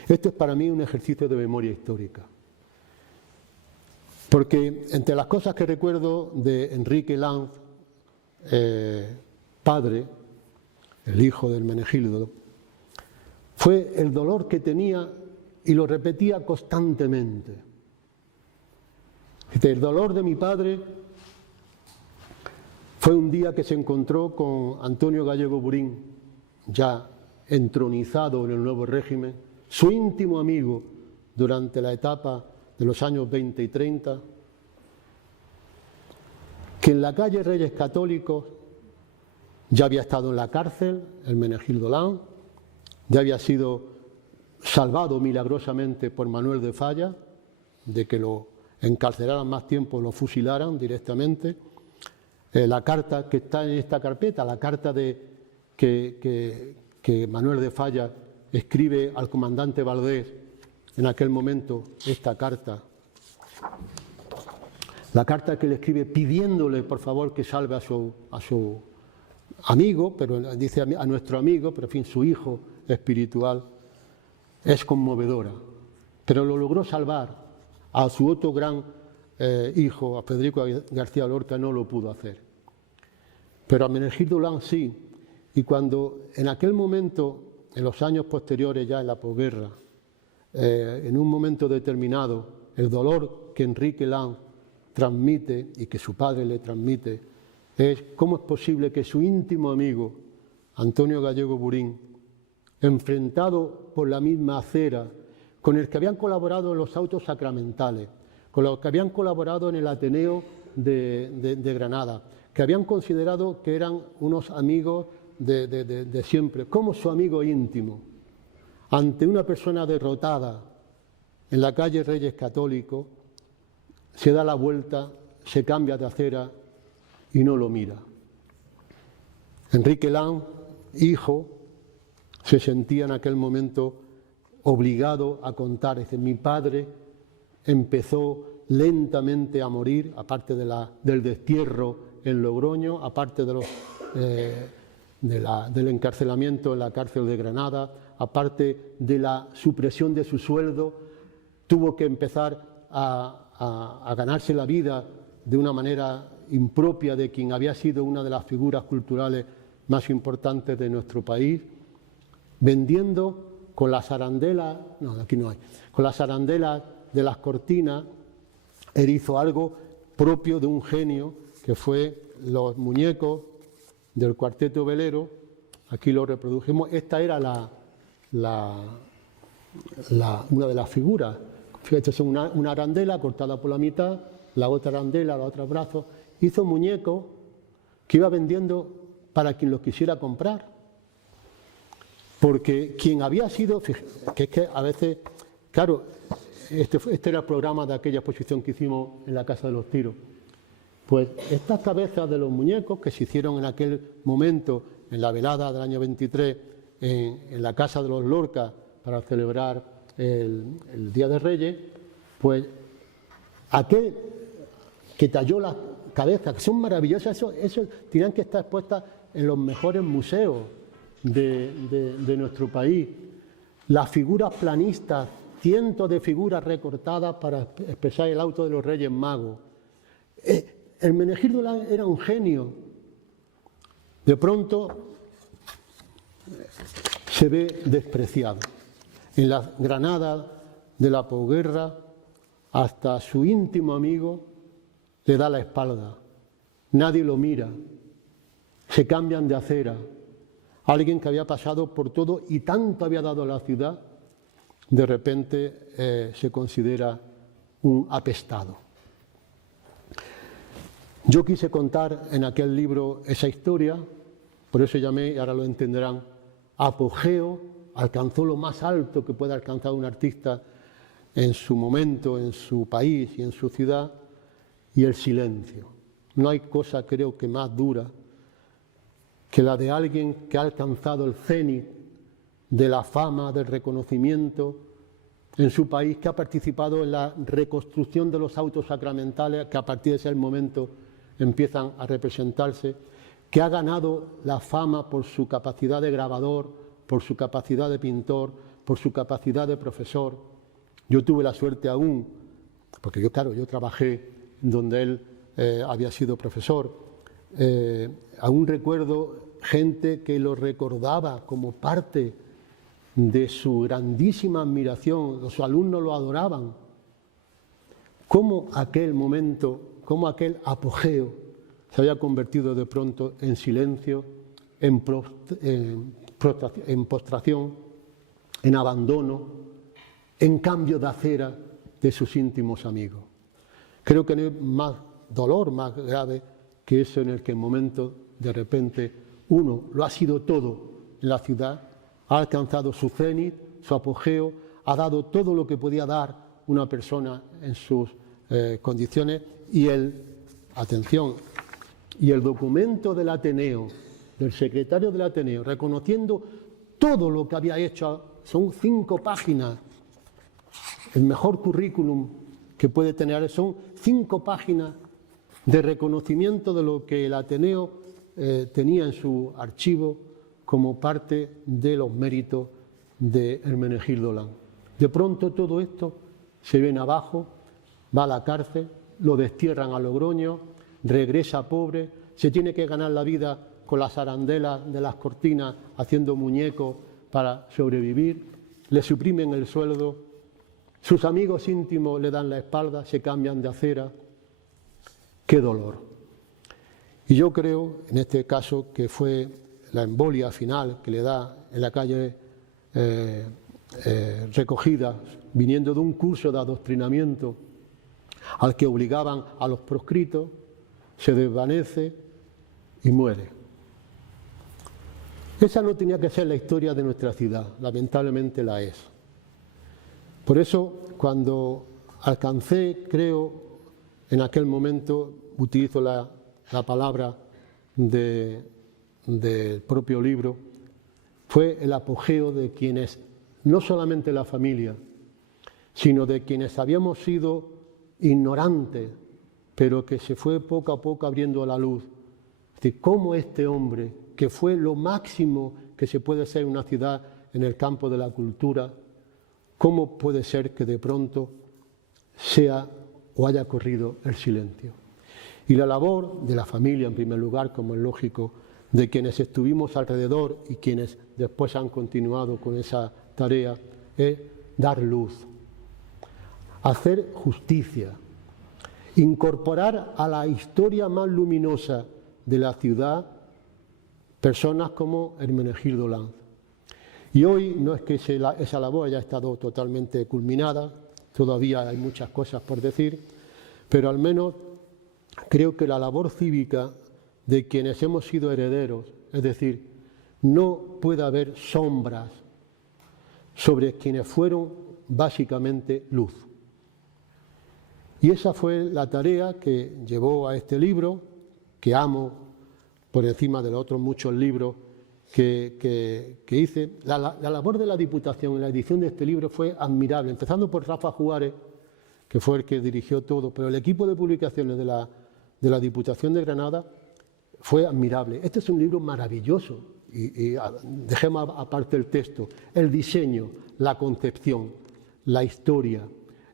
Esto es para mí un ejercicio de memoria histórica, porque entre las cosas que recuerdo de Enrique Lanz, padre, el hijo del Menegildo, fue el dolor que tenía, y lo repetía constantemente. El dolor de mi padre fue un día que se encontró con Antonio Gallego Burín, ya entronizado en el nuevo régimen, su íntimo amigo durante la etapa de los años 20 y 30, que en la calle Reyes Católicos ya había estado en la cárcel, el Menegildo Lanz, ya había sido salvado milagrosamente por Manuel de Falla, de que lo encarcelaran más tiempo, lo fusilaran directamente. La carta que está en esta carpeta, la carta que Manuel de Falla escribe al comandante Valdés, en aquel momento, esta carta, la carta que le escribe pidiéndole por favor que salve a su amigo, pero dice a nuestro amigo, pero en fin, su hijo espiritual, es conmovedora. Pero lo logró salvar. A su otro gran hijo, a Federico García Lorca, no lo pudo hacer. Pero a Menegildo Lanz sí. Y cuando en aquel momento, en los años posteriores, ya en la posguerra, en un momento determinado, el dolor que Enrique Lanz transmite y que su padre le transmite es cómo es posible que su íntimo amigo, Antonio Gallego Burín, enfrentado por la misma acera, con el que habían colaborado en los autos sacramentales, con los que habían colaborado en el Ateneo de Granada, que habían considerado que eran unos amigos de siempre, como su amigo íntimo, ante una persona derrotada en la calle Reyes Católicos, se da la vuelta, se cambia de acera y no lo mira. Enrique Lanz, hijo, se sentía en aquel momento obligado a contar. Dice: mi padre empezó lentamente a morir, aparte del destierro en Logroño, aparte del encarcelamiento en la cárcel de Granada, aparte de la supresión de su sueldo, tuvo que empezar a ganarse la vida de una manera impropia de quien había sido una de las figuras culturales más importantes de nuestro país, vendiendo con las arandelas, no, aquí no hay, con las arandelas de las cortinas. Él hizo algo propio de un genio, que fue los muñecos del Cuarteto Velero. Aquí lo reprodujimos. Esta era una de las figuras. Fíjate, es una arandela cortada por la mitad, la otra arandela, los otros brazos. Hizo muñecos que iba vendiendo para quien los quisiera comprar. Porque quien había sido, que es que a veces, claro, este era el programa de aquella exposición que hicimos en la Casa de los Tiros. Pues estas cabezas de los muñecos que se hicieron en aquel momento, en la velada del año 23, en la Casa de los Lorca, para celebrar el Día de Reyes, pues aquel que talló las cabezas, que son maravillosas, eso tenían que estar expuestas en los mejores museos de nuestro país. Las figuras planistas, cientos de figuras recortadas para expresar el auto de los Reyes Magos. Hermenegildo Lán era un genio. De pronto se ve despreciado. En la Granada de la posguerra, hasta su íntimo amigo le da la espalda. Nadie lo mira. Se cambian de acera. Alguien que había pasado por todo y tanto había dado a la ciudad, de repente se considera un apestado. Yo quise contar en aquel libro esa historia, por eso llamé, y ahora lo entenderán, apogeo. Alcanzó lo más alto que puede alcanzar un artista en su momento, en su país y en su ciudad, y el silencio. No hay cosa, creo que más dura que la de alguien que ha alcanzado el cenit de la fama, del reconocimiento en su país, que ha participado en la reconstrucción de los autos sacramentales, que a partir de ese momento empiezan a representarse, que ha ganado la fama por su capacidad de grabador, por su capacidad de pintor, por su capacidad de profesor. Yo tuve la suerte aún, porque yo trabajé donde él había sido profesor, aún recuerdo gente que lo recordaba como parte de su grandísima admiración, los alumnos lo adoraban. Cómo aquel momento, cómo aquel apogeo se había convertido de pronto en silencio, en postración, en abandono, en cambio de acera de sus íntimos amigos. Creo que no hay más dolor más grave que eso en el que en momento de repente uno lo ha sido todo en la ciudad, ha alcanzado su cenit, su apogeo, ha dado todo lo que podía dar una persona en sus condiciones y el documento del Ateneo, del secretario del Ateneo, reconociendo todo lo que había hecho, son 5 páginas, el mejor currículum que puede tener, son 5 páginas de reconocimiento de lo que el Ateneo tenía en su archivo como parte de los méritos de Hermenegildo Lán. De pronto todo esto se viene abajo, va a la cárcel, lo destierran a Logroño, regresa pobre, se tiene que ganar la vida con las arandelas de las cortinas haciendo muñecos para sobrevivir, le suprimen el sueldo, sus amigos íntimos le dan la espalda, se cambian de acera. ¡Qué dolor! Y yo creo, en este caso, que fue la embolia final que le da en la calle Recogida, viniendo de un curso de adoctrinamiento al que obligaban a los proscritos, se desvanece y muere. Esa no tenía que ser la historia de nuestra ciudad, lamentablemente la es. Por eso, cuando alcancé, creo, en aquel momento, utilizo la palabra del propio libro, fue el apogeo de quienes, no solamente la familia, sino de quienes habíamos sido ignorantes, pero que se fue poco a poco abriendo la luz. Es decir, cómo este hombre, que fue lo máximo que se puede ser en una ciudad en el campo de la cultura, cómo puede ser que de pronto sea o haya corrido el silencio. Y la labor de la familia, en primer lugar, como es lógico, de quienes estuvimos alrededor y quienes después han continuado con esa tarea, es dar luz, hacer justicia, incorporar a la historia más luminosa de la ciudad personas como Hermenegildo Lanz. Y hoy no es que esa labor haya estado totalmente culminada, todavía hay muchas cosas por decir, pero al menos creo que la labor cívica de quienes hemos sido herederos, es decir, no puede haber sombras sobre quienes fueron básicamente luz. Y esa fue la tarea que llevó a este libro, que amo por encima de los otros muchos libros que hice. La labor de la Diputación en la edición de este libro fue admirable, empezando por Rafa Juárez, que fue el que dirigió todo, pero el equipo de publicaciones de la Diputación de Granada fue admirable. Este es un libro maravilloso, y dejemos aparte el texto, el diseño, la concepción, la historia,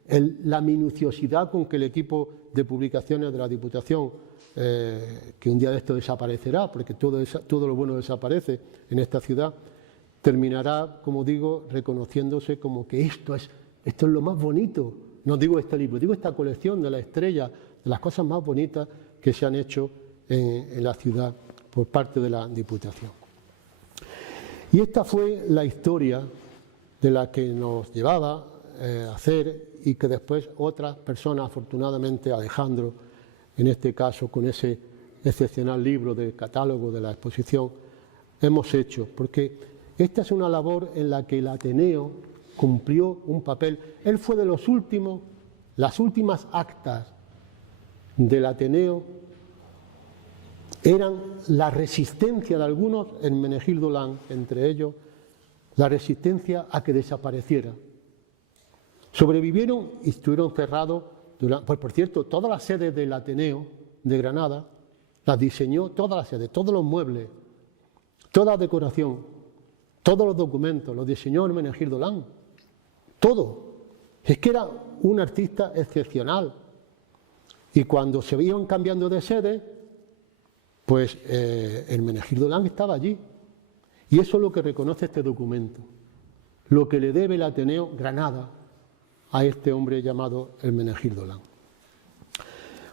la minuciosidad con que el equipo de publicaciones de la Diputación, que un día de esto desaparecerá, porque todo lo bueno desaparece en esta ciudad, terminará, como digo, reconociéndose como que esto es lo más bonito. No digo este libro, digo esta colección de la estrella, de las cosas más bonitas que se han hecho en la ciudad por parte de la Diputación. Y esta fue la historia de la que nos llevaba a hacer y que después otras personas, afortunadamente Alejandro, en este caso con ese excepcional libro de catálogo de la exposición, hemos hecho, porque esta es una labor en la que el Ateneo cumplió un papel. Él fue de los últimos, las últimas actas del Ateneo eran la resistencia de algunos, Hermenegildo Lanz entre ellos, la resistencia a que desapareciera. Sobrevivieron y estuvieron cerrados, pues por cierto, todas las sedes del Ateneo de Granada las diseñó, todas las sedes, todos los muebles, toda la decoración, todos los documentos, los diseñó Hermenegildo Lanz, todo. Es que era un artista excepcional. Y cuando se iban cambiando de sede, pues Hermenegildo Lanz estaba allí. Y eso es lo que reconoce este documento, lo que le debe el Ateneo Granada a este hombre llamado Hermenegildo Lanz.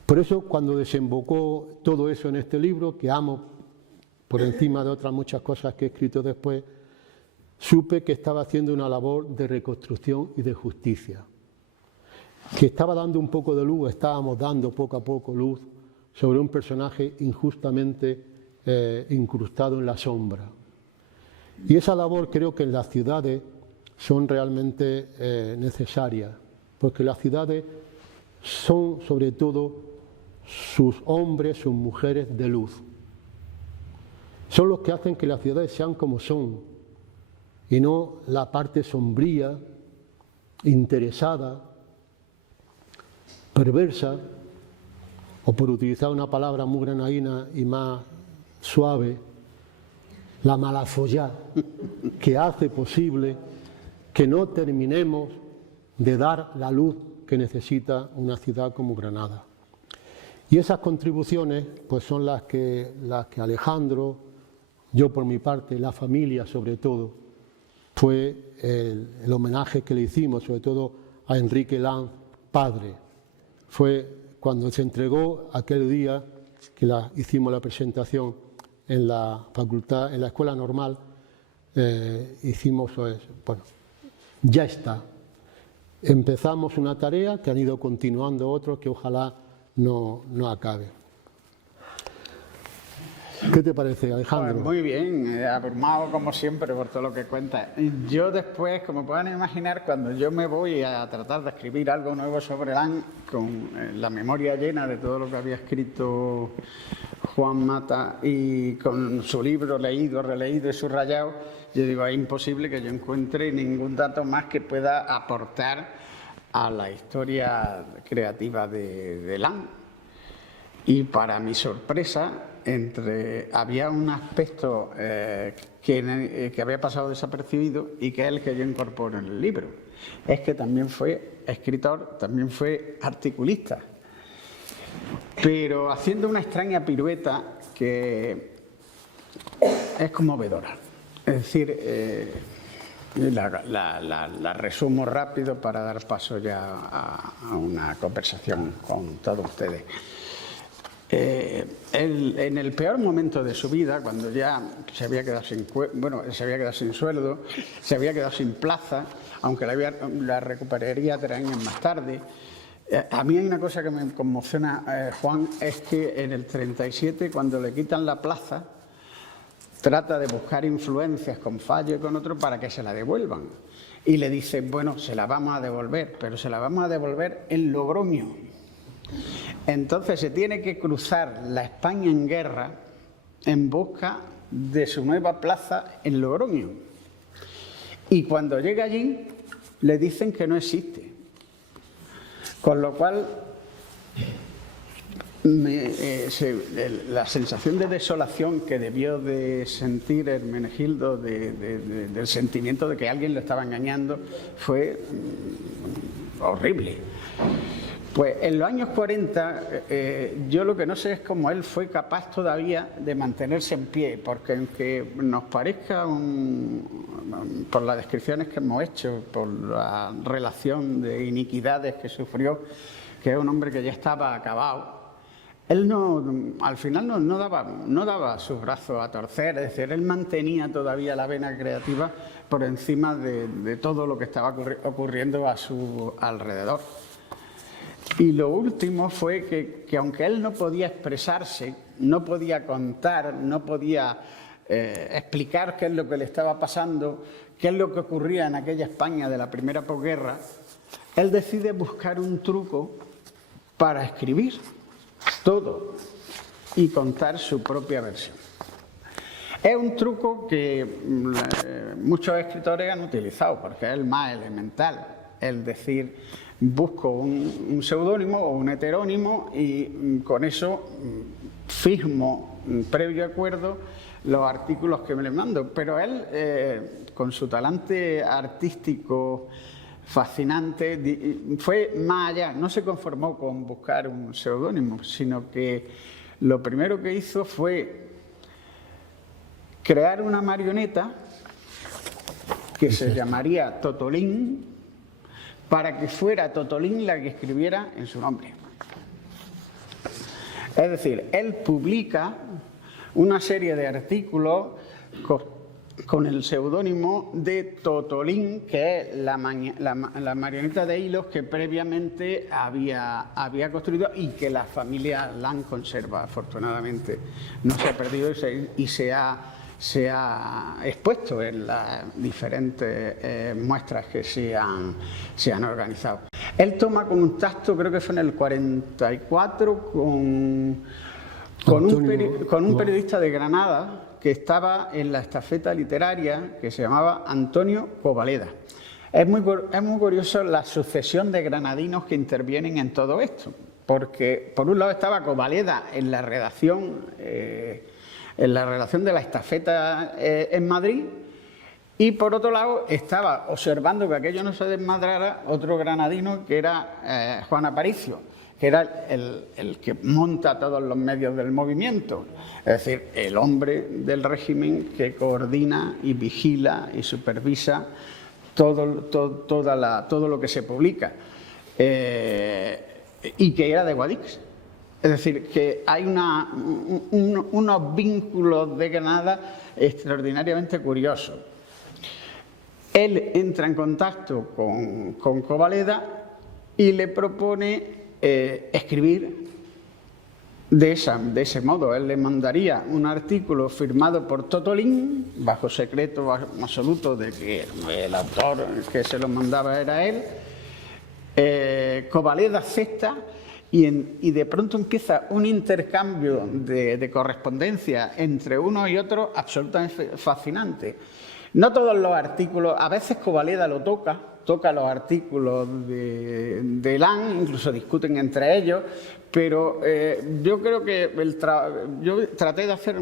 Por eso, cuando desembocó todo eso en este libro, que amo por encima de otras muchas cosas que he escrito después, supe que estaba haciendo una labor de reconstrucción y de justicia, que estaba dando un poco de luz, estábamos dando poco a poco luz sobre un personaje injustamente incrustado en la sombra. Y esa labor creo que en las ciudades son realmente necesarias, porque las ciudades son sobre todo sus hombres, sus mujeres de luz. Son los que hacen que las ciudades sean como son, y no la parte sombría, interesada, perversa, o por utilizar una palabra muy granadina y más suave, la malafollá, que hace posible que no terminemos de dar la luz que necesita una ciudad como Granada. Y esas contribuciones pues son las que Alejandro, yo por mi parte, la familia sobre todo, fue el homenaje que le hicimos, sobre todo a Enrique Lanz, padre. Fue cuando se entregó aquel día que hicimos la presentación en la facultad, en la escuela normal, hicimos, bueno, ya está. Empezamos una tarea que han ido continuando otros que ojalá no acabe. ¿Qué te parece, Alejandro? Pues muy bien, abrumado como siempre por todo lo que cuentas. Yo después, como pueden imaginar, cuando yo me voy a tratar de escribir algo nuevo sobre Lanz, con la memoria llena de todo lo que había escrito Juan Mata y con su libro leído, releído y subrayado, yo digo, es imposible que yo encuentre ningún dato más que pueda aportar a la historia creativa de Lanz. Y para mi sorpresa, había un aspecto que había pasado desapercibido y que es el que yo incorporo en el libro. Es que también fue escritor, también fue articulista, pero haciendo una extraña pirueta que es conmovedora. Es decir, la resumo rápido para dar paso ya a una conversación con todos ustedes. En el peor momento de su vida, cuando ya se había quedado sin sueldo, se había quedado sin plaza, aunque la recuperaría 3 años más tarde. A mí hay una cosa que me conmociona, Juan, es que en el 37, cuando le quitan la plaza, trata de buscar influencias con Fallo y con otros para que se la devuelvan. Y le dice, bueno, se la vamos a devolver, pero se la vamos a devolver en Logroño. Entonces se tiene que cruzar la España en guerra en busca de su nueva plaza en Logroño. Y cuando llega allí, le dicen que no existe. Con lo cual, la sensación de desolación que debió de sentir Hermenegildo, del sentimiento de que alguien lo estaba engañando, fue horrible. Pues en los años 40, yo lo que no sé es cómo él fue capaz todavía de mantenerse en pie, porque aunque nos parezca, por las descripciones que hemos hecho, por la relación de iniquidades que sufrió, que es un hombre que ya estaba acabado, él al final no daba sus brazos a torcer, es decir, él mantenía todavía la vena creativa por encima de todo lo que estaba ocurriendo a su alrededor. Y lo último fue que aunque él no podía expresarse, no podía contar, no podía explicar qué es lo que le estaba pasando, qué es lo que ocurría en aquella España de la primera posguerra, él decide buscar un truco para escribir todo y contar su propia versión. Es un truco que muchos escritores han utilizado porque es el más elemental, es decir, busco un seudónimo o un heterónimo y con eso firmo, previo acuerdo, los artículos que me le mando. Pero él, con su talante artístico fascinante, fue más allá. No se conformó con buscar un seudónimo, sino que lo primero que hizo fue crear una marioneta que se llamaría Totolín, para que fuera Totolín la que escribiera en su nombre. Es decir, él publica una serie de artículos con el seudónimo de Totolín, que es la marioneta de hilos que previamente había construido y que la familia Lang conserva, afortunadamente. No se ha perdido y se ha expuesto en las diferentes muestras que se han organizado. Él toma contacto, creo que fue en el 44, con un periodista de Granada que estaba en la estafeta literaria, que se llamaba Antonio Covaleda. Es muy curioso la sucesión de granadinos que intervienen en todo esto, porque por un lado estaba Covaleda en la redacción de la estafeta en Madrid, y por otro lado estaba observando que aquello no se desmadrara otro granadino que era Juan Aparicio, que era el que monta todos los medios del movimiento, es decir, el hombre del régimen que coordina y vigila y supervisa todo lo que se publica, y que era de Guadix. Es decir, que hay unos vínculos de Granada extraordinariamente curiosos. Él entra en contacto con Covaleda y le propone escribir de ese modo. Él le mandaría un artículo firmado por Totolín, bajo secreto absoluto de que el autor que se lo mandaba era él. Covaleda acepta y de pronto empieza un intercambio de correspondencia entre uno y otro absolutamente fascinante. No todos los artículos, a veces Covaleda lo toca los artículos de Lang, incluso discuten entre ellos, pero yo creo que yo traté de hacer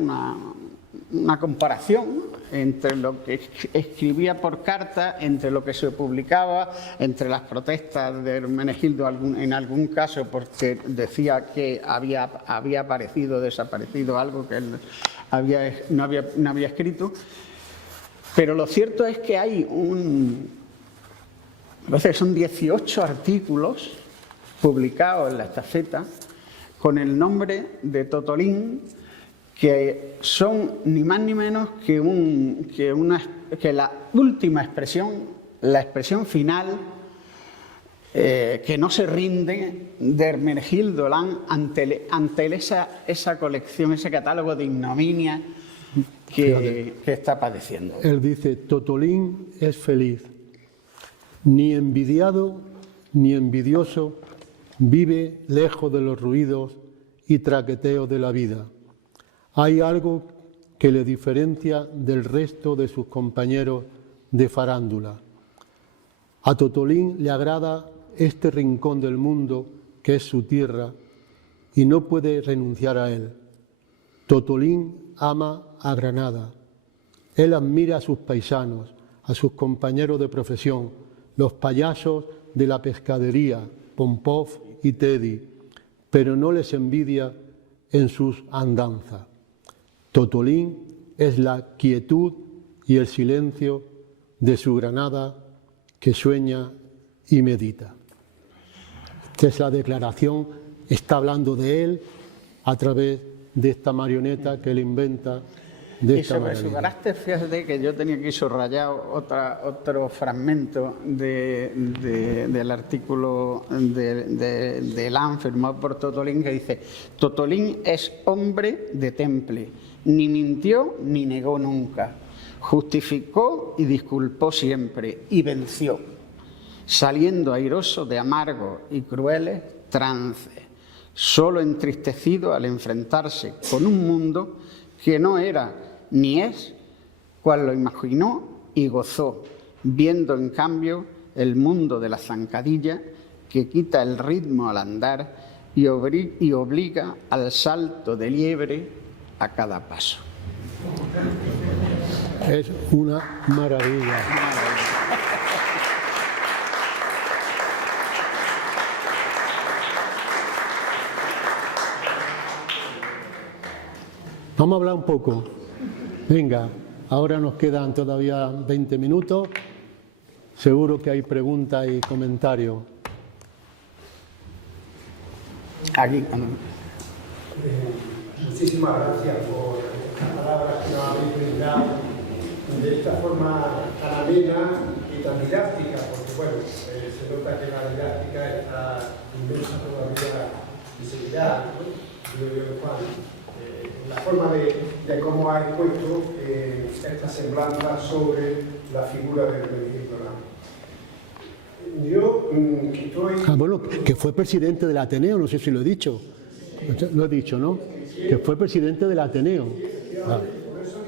una comparación entre lo que escribía por carta, entre lo que se publicaba, entre las protestas de Hermenegildo en algún caso porque decía que había aparecido o desaparecido algo que él no había escrito. Pero lo cierto es que hay a veces son 18 artículos publicados en la Estafeta con el nombre de Totolín, que son ni más ni menos que la última expresión, la expresión final, que no se rinde de Hermenegildo Lán ante esa colección, ese catálogo de ignominia que está padeciendo. Él dice: Totolín es feliz, ni envidiado ni envidioso, vive lejos de los ruidos y traqueteos de la vida. Hay algo que le diferencia del resto de sus compañeros de farándula. A Totolín le agrada este rincón del mundo que es su tierra y no puede renunciar a él. Totolín ama a Granada. Él admira a sus paisanos, a sus compañeros de profesión, los payasos de la pescadería, Pompov y Teddy, pero no les envidia en sus andanzas. Totolín es la quietud y el silencio de su Granada que sueña y medita. Esta es la declaración, está hablando de él a través de esta marioneta que él inventa. Y sobre su carácter, fíjate que yo tenía aquí subrayado otro fragmento del artículo de Lán firmado por Totolín, que dice: Totolín es hombre de temple, ni mintió ni negó nunca, justificó y disculpó siempre, y venció, saliendo airoso de amargos y crueles trances, solo entristecido al enfrentarse con un mundo que no era ni es cual lo imaginó y gozó, viendo en cambio el mundo de la zancadilla que quita el ritmo al andar y obliga al salto de liebre a cada paso. Es una maravilla. Vamos a hablar un poco. Venga, ahora nos quedan todavía 20 minutos. Seguro que hay preguntas y comentarios. Aquí. Muchísimas gracias por las palabras que nos habéis brindado de esta forma tan amena y tan didáctica, porque bueno, se nota que la didáctica está inmensa todavía y seguirá, ¿no? Digo yo, Juan. La forma de cómo ha expuesto esta semblanza sobre la figura de Hermenegildo Lán. Yo estoy... Bueno, que fue presidente del Ateneo, no sé si lo he dicho. Lo he dicho, ¿no? Que fue presidente del Ateneo. Por eso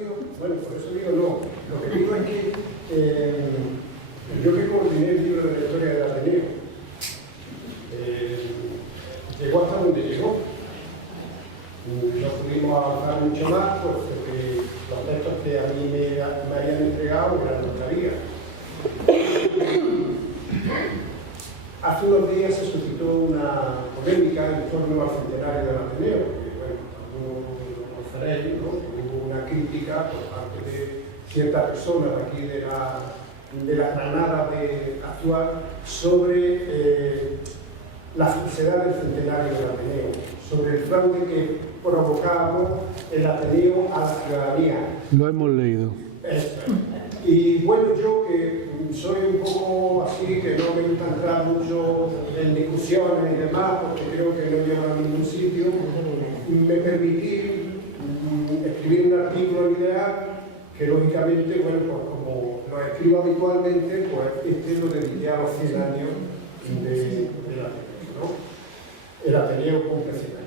digo no. Lo que digo es que yo que coordiné el libro de la historia del Ateneo, llegó hasta donde llegó. No pudimos avanzar mucho más porque los textos que a mí me habían entregado eran notarías. Hace unos días se suscitó una polémica en torno al centenario del Ateneo, porque bueno, lo conoceréis, ¿no? Hubo una crítica por parte de ciertas personas aquí de la Granada actual sobre la falsedad del centenario del Ateneo, sobre el fraude que provocamos el Ateneo a la ciudadanía. Lo hemos leído. Y bueno, yo que soy un poco así, que no me gusta entrar mucho en discusiones y demás, porque creo que no llevan a ningún sitio, me permití escribir un artículo en Ideal que lógicamente, bueno, pues como lo escribo habitualmente, pues este lo dediqué a los 100 años del Ateneo, ¿no? El Ateneo cumple 100 años.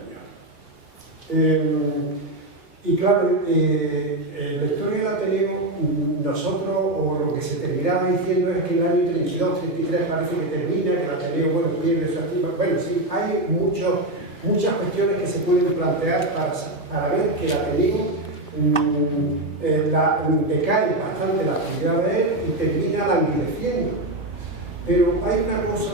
Y claro, en la historia del Ateneo, nosotros, o lo que se terminaba diciendo es que en el año 32, 33 parece que termina, que el Ateneo, bueno, pierde su actividad. Bueno, sí, hay muchas cuestiones que se pueden plantear para ver que el Ateneo decae bastante la actividad de él y termina languideciendo. Pero hay una cosa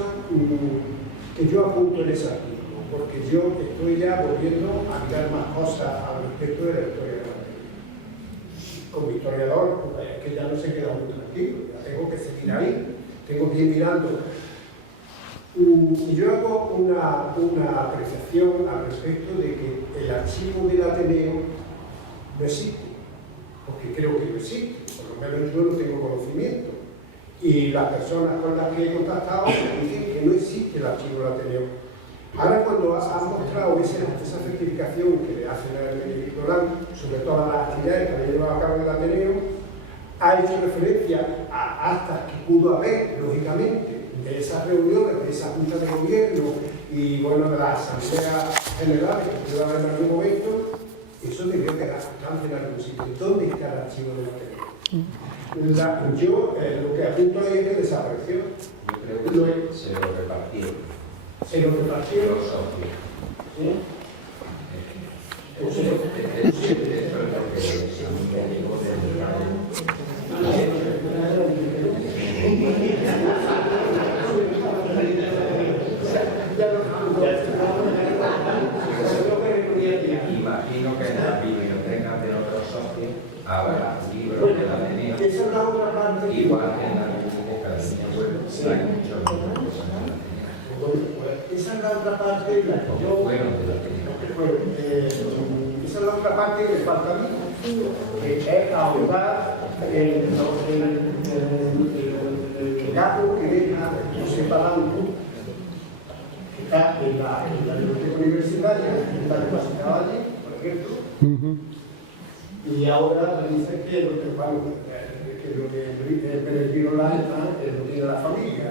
que yo apunto en ese artículo, porque yo estoy ya volviendo a mirar más cosas al respecto de la historia de la televisión. Como historiador, es que ya no se queda muy tranquilo, ya tengo que seguir ahí, tengo que ir mirando. Y yo hago una apreciación al respecto de que el archivo del Ateneo no existe, porque creo que no existe, por lo menos yo no tengo conocimiento. Y las personas con las que he contactado dicen que no existe el archivo del Ateneo. Ahora, cuando han mostrado esa certificación que le hacen a Hermenegildo Dolán sobre todas las actividades que había llevado a cabo el Ateneo, ha hecho referencia a actas que pudo haber, lógicamente, de esas reuniones, de esa junta de gobierno y, bueno, de las asambleas generales que pudo haber en algún momento. Eso debió quedar constante en algún sitio. ¿Dónde está el archivo del Ateneo? Yo lo que apunto ahí es que desapareció. Yo creo que se lo repartieron. Se lo repartieron. Los socios. ¿Sí? Imagino que en la biblioteca de otros socios habrá libros de la Ateneo, Esa es la otra parte. igual que en la biblioteca de mi abuelo, hay muchos libros de la Ateneo. Esa es la otra parte en la que yo... Bueno, de la Ateneo. Esa es la otra parte que me falta a mí, que es ahondar el legado que deja José Palanco, que está en la biblioteca universitaria, que está depositada allí, por ejemplo, y ahora dice que lo que Hermenegildo Dolán lo tiene la familia.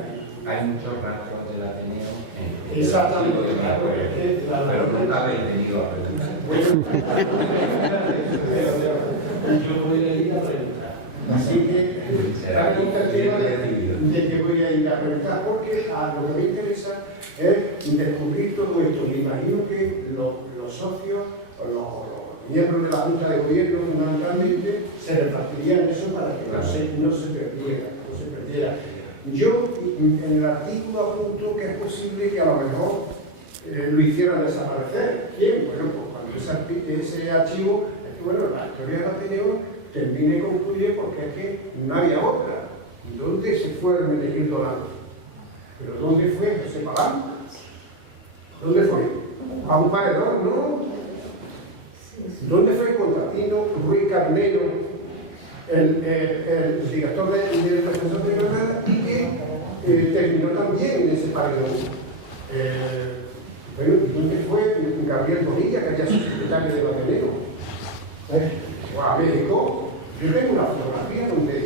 Hay muchos rastros del Ateneo en Exactamente, pero nunca habéis venido a preguntar. Yo voy a ir a preguntar. Así que será un tema de que voy a ir a preguntar, porque a lo que me interesa es descubrir todo esto. Me imagino que los socios o los miembros de la Junta de Gobierno fundamentalmente se repartirían eso para que no se perdiera. Yo en el artículo apunto que es posible que a lo mejor lo hicieran desaparecer. ¿Quién? Bueno, pues cuando ese archivo, es que, bueno, la historia del Ateneo termina y concluye porque es que no había otra. ¿Y dónde se fue Hermenegildo Dolán? ¿Pero dónde fue José Palanco? ¿Dónde fue? A un paredón, ¿no? ¿Dónde fue Constantino Ruiz Carnero, el director del Defensor de Granada, y que terminó también en ese paredón? Bueno, ¿dónde fue Gabriel Bonilla, que había sido secretario del Ateneo? O a México. Yo tengo una fotografía donde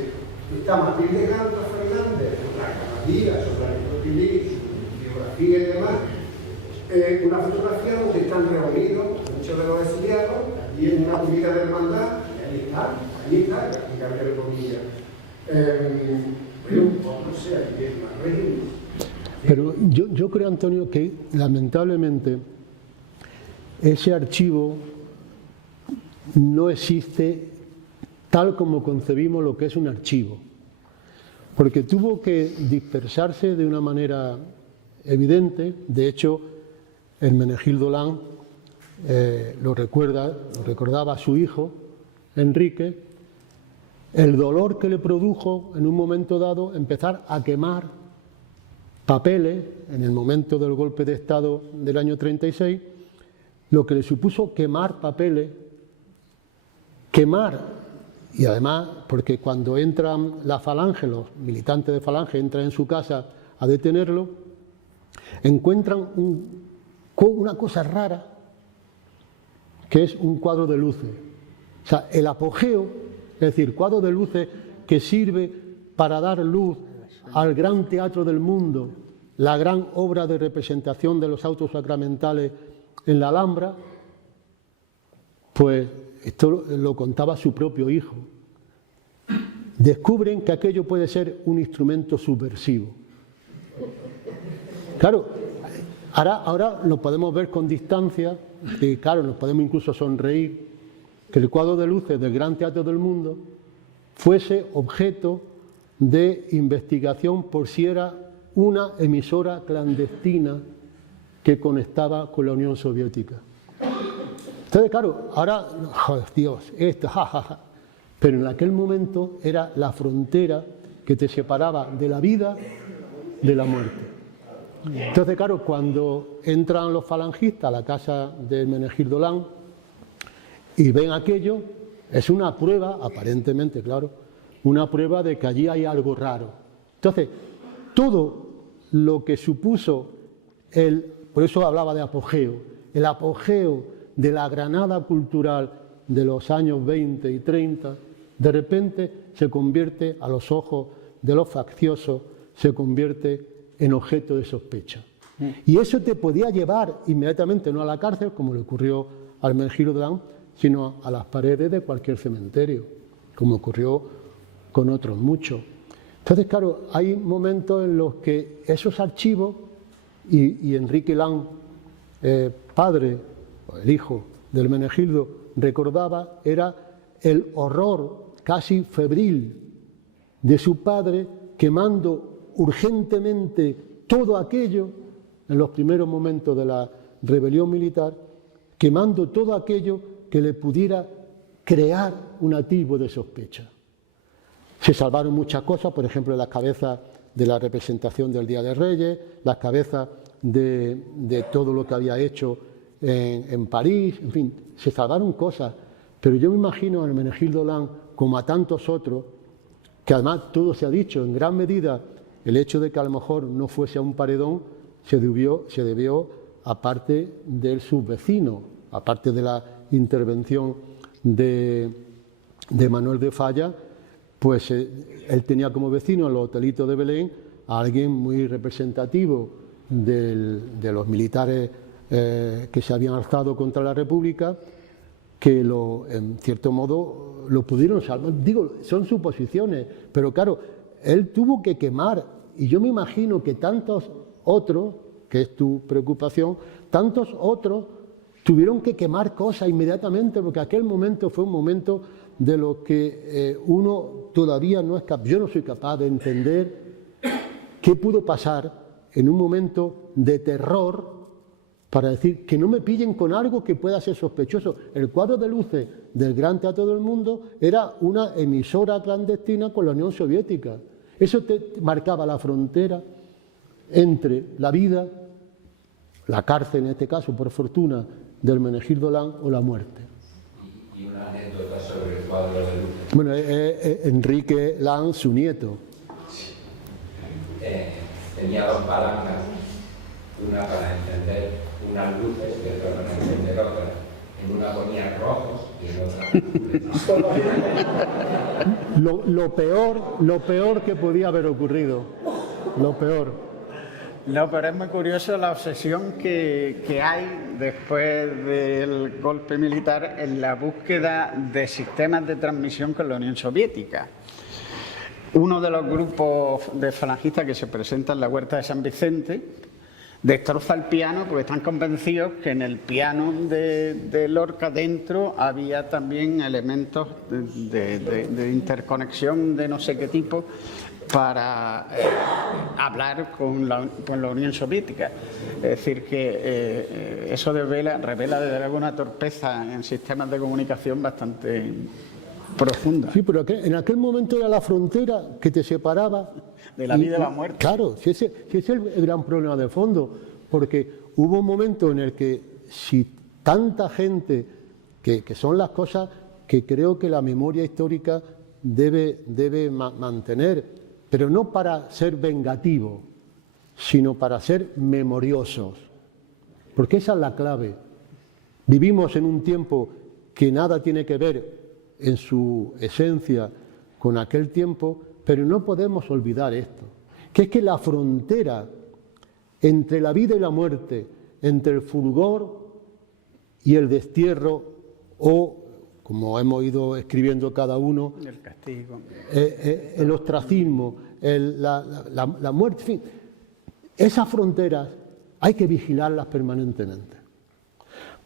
está Matilde Ganta Fernández, la Camarilla, sobre Aristóteles, su biografía y demás. Una fotografía donde están reunidos muchos de los exiliados y en una comida de hermandad, allí está Gabriel Bonilla. Bueno, no sé, aquí en Madrid. Pero yo creo, Antonio, que lamentablemente ese archivo no existe tal como concebimos lo que es un archivo, porque tuvo que dispersarse de una manera evidente. De hecho, Hermenegildo Dolán lo recordaba a su hijo, Enrique, el dolor que le produjo en un momento dado empezar a quemar papeles en el momento del golpe de Estado del año 36, lo que le supuso quemar papeles, y además porque cuando entran la Falange, los militantes de Falange entran en su casa a detenerlo, encuentran una cosa rara, que es un cuadro de luces. O sea, el apogeo, es decir, cuadro de luces que sirve para dar luz al gran teatro del mundo, la gran obra de representación de los autos sacramentales en la Alhambra, pues esto lo contaba su propio hijo. Descubren que aquello puede ser un instrumento subversivo. Claro, ahora lo podemos ver con distancia, y claro, nos podemos incluso sonreír, que el cuadro de luces del Gran Teatro del Mundo fuese objeto de investigación por si era una emisora clandestina que conectaba con la Unión Soviética. Entonces, claro, ahora, joder, Dios, esto, jajaja. Pero en aquel momento era la frontera que te separaba de la vida de la muerte. Entonces, claro, cuando entran los falangistas a la casa de Hermenegildo Lang y ven aquello, es una prueba, aparentemente, claro, una prueba de que allí hay algo raro. Entonces, todo lo que supuso por eso hablaba de apogeo, el apogeo de la Granada cultural de los años 20 y 30, de repente se convierte, a los ojos de los facciosos, se convierte en objeto de sospecha. Y eso te podía llevar inmediatamente no a la cárcel, como le ocurrió a Hermenegildo Lang, sino a las paredes de cualquier cementerio, como ocurrió con otros muchos. Entonces, claro, hay momentos en los que esos archivos, y Enrique Lang, padre, o el hijo de Hermenegildo, recordaba, era el horror casi febril de su padre quemando urgentemente todo aquello en los primeros momentos de la rebelión militar, quemando todo aquello que le pudiera crear un atisbo de sospecha. Se salvaron muchas cosas, por ejemplo, las cabezas de la representación del Día de Reyes, las cabezas de todo lo que había hecho en París, en fin, se salvaron cosas. Pero yo me imagino a Hermenegildo Lang, como a tantos otros, que además todo se ha dicho, en gran medida el hecho de que a lo mejor no fuese a un paredón se debió aparte de sus vecinos, aparte de la intervención de Manuel de Falla, pues él tenía como vecino en los hotelitos de Belén a alguien muy representativo de los militares que se habían alzado contra la República, que en cierto modo lo pudieron salvar. Digo, son suposiciones, pero claro, él tuvo que quemar, y yo me imagino que tantos otros, que es tu preocupación, tantos otros tuvieron que quemar cosas inmediatamente, porque aquel momento fue un momento de lo que uno todavía no es capaz, yo no soy capaz de entender qué pudo pasar en un momento de terror para decir que no me pillen con algo que pueda ser sospechoso. El cuadro de luces del Gran Teatro del Mundo era una emisora clandestina con la Unión Soviética. Eso te marcaba la frontera entre la vida, la cárcel en este caso, por fortuna, de Hermenegildo Lang, o la muerte. Y una anécdota sobre el cuadro de luces. Bueno, Enrique Lang, su nieto. Tenía dos palancas, una para encender unas luces y otra para encender otras. En una ponía rojos y en otra Lo peor que podía haber ocurrido. Lo peor. No, pero es muy curioso la obsesión que hay después del golpe militar en la búsqueda de sistemas de transmisión con la Unión Soviética. Uno de los grupos de falangistas que se presenta en la Huerta de San Vicente destroza el piano porque están convencidos que en el piano de Lorca dentro había también elementos de interconexión de no sé qué tipo para hablar con la Unión Soviética. Es decir, que eso revela desde luego una torpeza en sistemas de comunicación bastante profunda. Sí, pero en aquel momento era la frontera que te separaba de la vida y la muerte. Claro, si ese es el gran problema de fondo, porque hubo un momento en el que si tanta gente, que son las cosas que creo que la memoria histórica debe mantener, pero no para ser vengativo, sino para ser memoriosos, porque esa es la clave. Vivimos en un tiempo que nada tiene que ver en su esencia con aquel tiempo, pero no podemos olvidar esto, que es que la frontera entre la vida y la muerte, entre el fulgor y el destierro, o, como hemos ido escribiendo cada uno, el castigo, el ostracismo, la muerte, en fin, esas fronteras hay que vigilarlas permanentemente,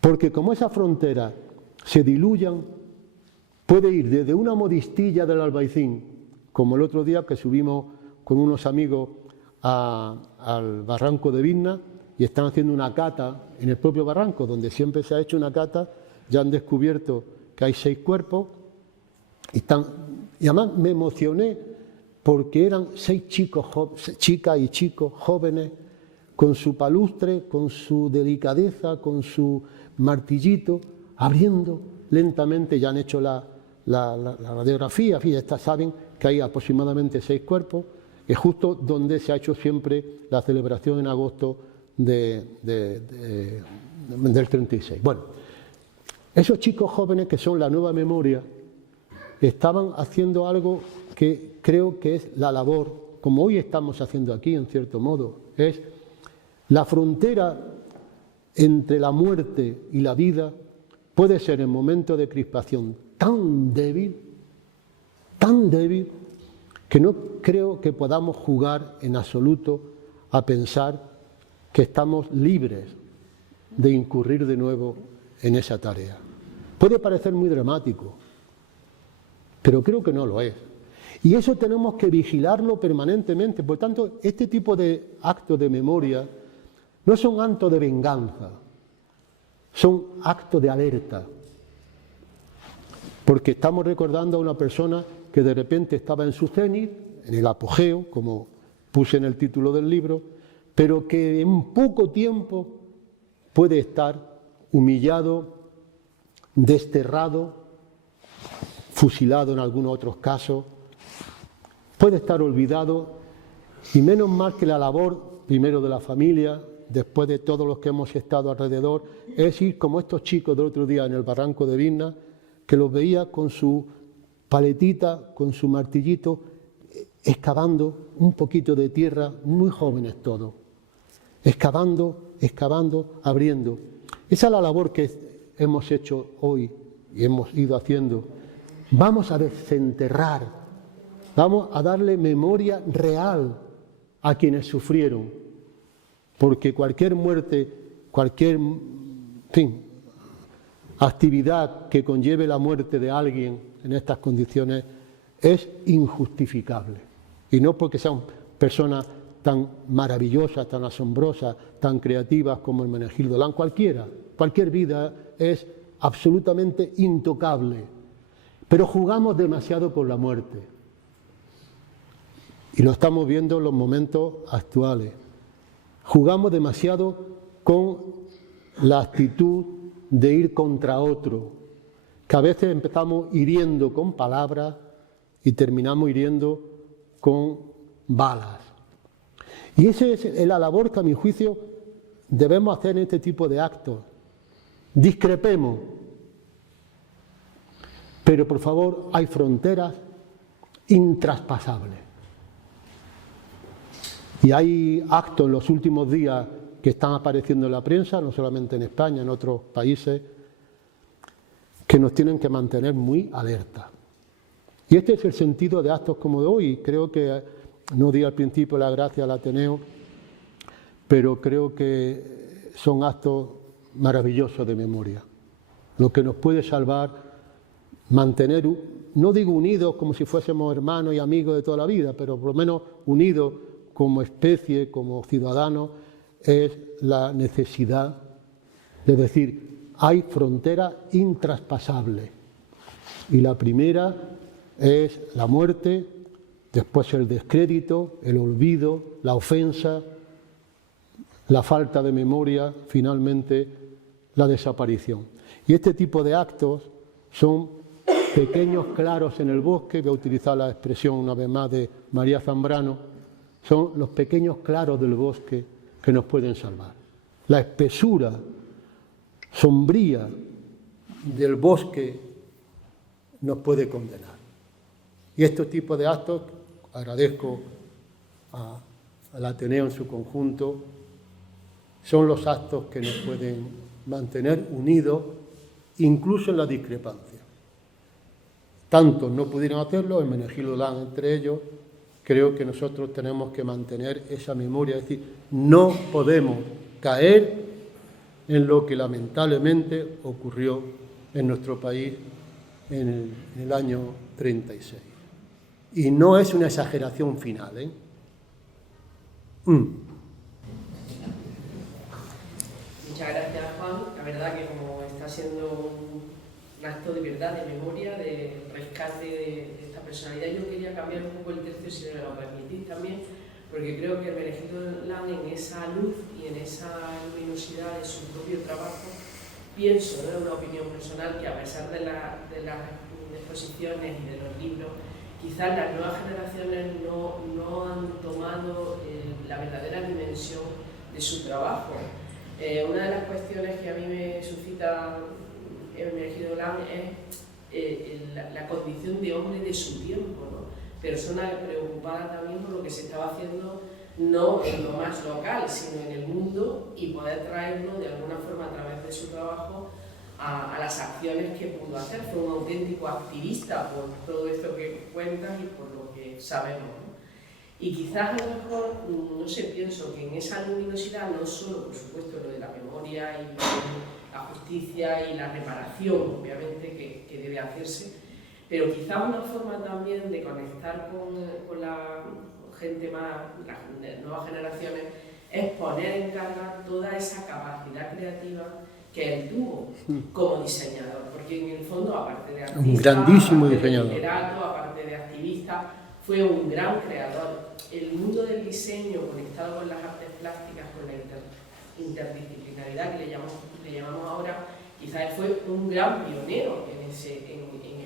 porque como esas fronteras se diluyan, puede ir desde una modistilla del Albaicín, como el otro día que subimos con unos amigos al barranco de Vilna y están haciendo una cata en el propio barranco, donde siempre se ha hecho una cata, ya han descubierto que hay 6 cuerpos, y además me emocioné porque eran 6 chicas y chicos jóvenes, con su palustre, con su delicadeza, con su martillito, abriendo lentamente. Ya han hecho la radiografía, fíjate, saben que hay aproximadamente 6 cuerpos, es justo donde se ha hecho siempre la celebración en agosto del 36. Bueno, esos chicos jóvenes que son la nueva memoria estaban haciendo algo que creo que es la labor, como hoy estamos haciendo aquí en cierto modo, es la frontera entre la muerte y la vida puede ser en momentos de crispación tan débil, que no creo que podamos jugar en absoluto a pensar que estamos libres de incurrir de nuevo en esa tarea. Puede parecer muy dramático, pero creo que no lo es. Y eso tenemos que vigilarlo permanentemente. Por tanto, este tipo de actos de memoria no son actos de venganza, son actos de alerta. Porque estamos recordando a una persona que de repente estaba en su cenit, en el apogeo, como puse en el título del libro, pero que en poco tiempo puede estar humillado, desterrado, fusilado en algunos otros casos, puede estar olvidado, y menos mal que la labor, primero de la familia, después de todos los que hemos estado alrededor, es ir como estos chicos del otro día en el barranco de Vilna, que los veía con su paletita, con su martillito, excavando un poquito de tierra, muy jóvenes todos, excavando, abriendo. Esa es la labor que hemos hecho hoy y hemos ido haciendo. Vamos a desenterrar, vamos a darle memoria real a quienes sufrieron, porque cualquier muerte, cualquier actividad que conlleve la muerte de alguien en estas condiciones es injustificable. Y no porque sean personas tan maravillosas, tan asombrosas, tan creativas como Hermenegildo Lán, cualquier vida es absolutamente intocable. Pero jugamos demasiado con la muerte. Y lo estamos viendo en los momentos actuales. Jugamos demasiado con la actitud de ir contra otro, que a veces empezamos hiriendo con palabras y terminamos hiriendo con balas. Y esa es la labor que a mi juicio debemos hacer en este tipo de actos. Discrepemos, pero por favor hay fronteras intraspasables. Y hay actos en los últimos días que están apareciendo en la prensa, no solamente en España, en otros países, que nos tienen que mantener muy alerta. Y este es el sentido de actos como de hoy. Creo que, no di al principio la gracia al Ateneo, pero creo que son actos maravillosos de memoria. Lo que nos puede salvar, mantener, no digo unidos como si fuésemos hermanos y amigos de toda la vida, pero por lo menos unidos como especie, como ciudadanos, es la necesidad de decir, hay fronteras intraspasables. Y la primera es la muerte, después el descrédito, el olvido, la ofensa, la falta de memoria, finalmente la desaparición. Y este tipo de actos son pequeños claros en el bosque, voy a utilizar la expresión una vez más de María Zambrano, son los pequeños claros del bosque que nos pueden salvar. La espesura sombría del bosque nos puede condenar. Y este tipo de actos, agradezco al Ateneo en su conjunto, son los actos que nos pueden mantener unidos, incluso en la discrepancia. Tantos no pudieron hacerlo, Hermenegildo Lán entre ellos. Creo que nosotros tenemos que mantener esa memoria, es decir, no podemos caer en lo que lamentablemente ocurrió en nuestro país en el año 36. Y no es una exageración final, ¿eh? Muchas gracias, Juan. La verdad que como está siendo un acto de verdad, de memoria, de rescate de esta personalidad, yo quería cambiar un poco el tercio, si me lo permitís también, porque creo que Hermenegildo Lang, en esa luz y en esa luminosidad de su propio trabajo, pienso, ¿no?, en una opinión personal, que a pesar de las exposiciones y de los libros, quizás las nuevas generaciones no han tomado la verdadera dimensión de su trabajo. Una de las cuestiones que a mí me suscita Hermenegildo Lang es la condición de hombre de su tiempo, ¿no? Persona preocupada también por lo que se estaba haciendo, no en lo más local, sino en el mundo, y poder traerlo de alguna forma a través de su trabajo a las acciones que pudo hacer. Fue un auténtico activista por todo esto que cuentas y por lo que sabemos, ¿no? Y quizás a lo mejor, no sé, pienso que en esa luminosidad, no solo por supuesto lo de la memoria y la justicia y la reparación, obviamente, que debe hacerse, pero quizás una forma también de conectar con la gente más, las nuevas generaciones, es poner en carga toda esa capacidad creativa que él tuvo como diseñador, porque en el fondo, aparte de artista, Un grandísimo aparte diseñador, de literato, aparte de activista, fue un gran creador. El mundo del diseño conectado con las artes plásticas, con la interdisciplinaridad que le llamamos ahora, quizás fue un gran pionero en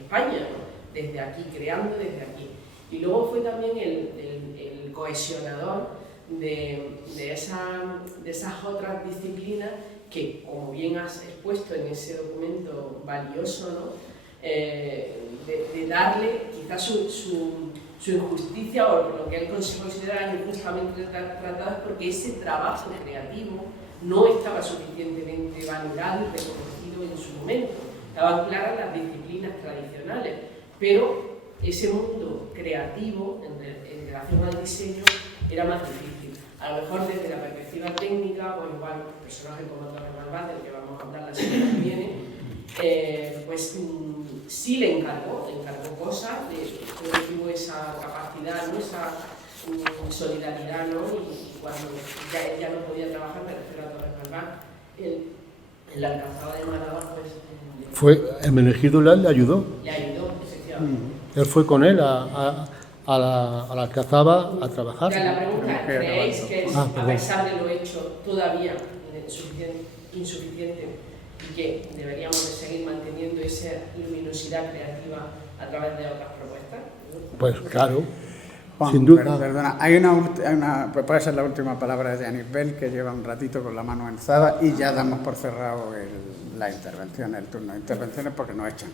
España, ¿no?, desde aquí, creando desde aquí. Y luego fue también el cohesionador de esas otras disciplinas que, como bien has expuesto en ese documento valioso, ¿no?, de darle quizás su injusticia, o lo que él se considera injustamente tratado, porque ese trabajo creativo no estaba suficientemente valorado y reconocido en su momento. Estaban claras las disciplinas tradicionales, pero ese mundo creativo en relación al diseño era más difícil. A lo mejor desde la perspectiva técnica, pues igual personajes como Torres Malvat, del que vamos a hablar la semana que viene, pues sí le encargó cosas, tuvo esa capacidad, ¿no?, esa solidaridad, ¿no?, y cuando ya no podía trabajar, me refiero a Torres Malvat, en la Alcazaba de Málaga, pues... Hermenegildo Lang le ayudó. Le ayudó, efectivamente. Él fue con él a la Alcazaba a trabajar. La pregunta, ¿creéis que es, a pesar de lo hecho, todavía insuficiente y que deberíamos de seguir manteniendo esa luminosidad creativa a través de otras propuestas? Pues claro, Juan, sin duda. Perdona, pues puede ser la última palabra de Janis Bell, que lleva un ratito con la mano alzada, y ya damos por cerrado la intervención, el turno de intervenciones, porque nos echan.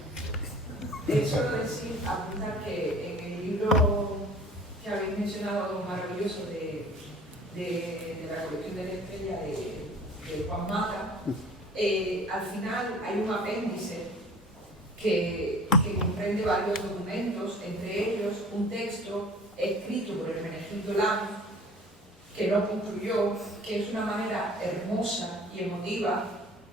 Solo decir, apuntar que en el libro que habéis mencionado, maravilloso, de la colección de la estrella de Juan Mata, al final hay un apéndice que comprende varios documentos, entre ellos un texto escrito por Hermenegildo Lang, que no concluyó, que es una manera hermosa y emotiva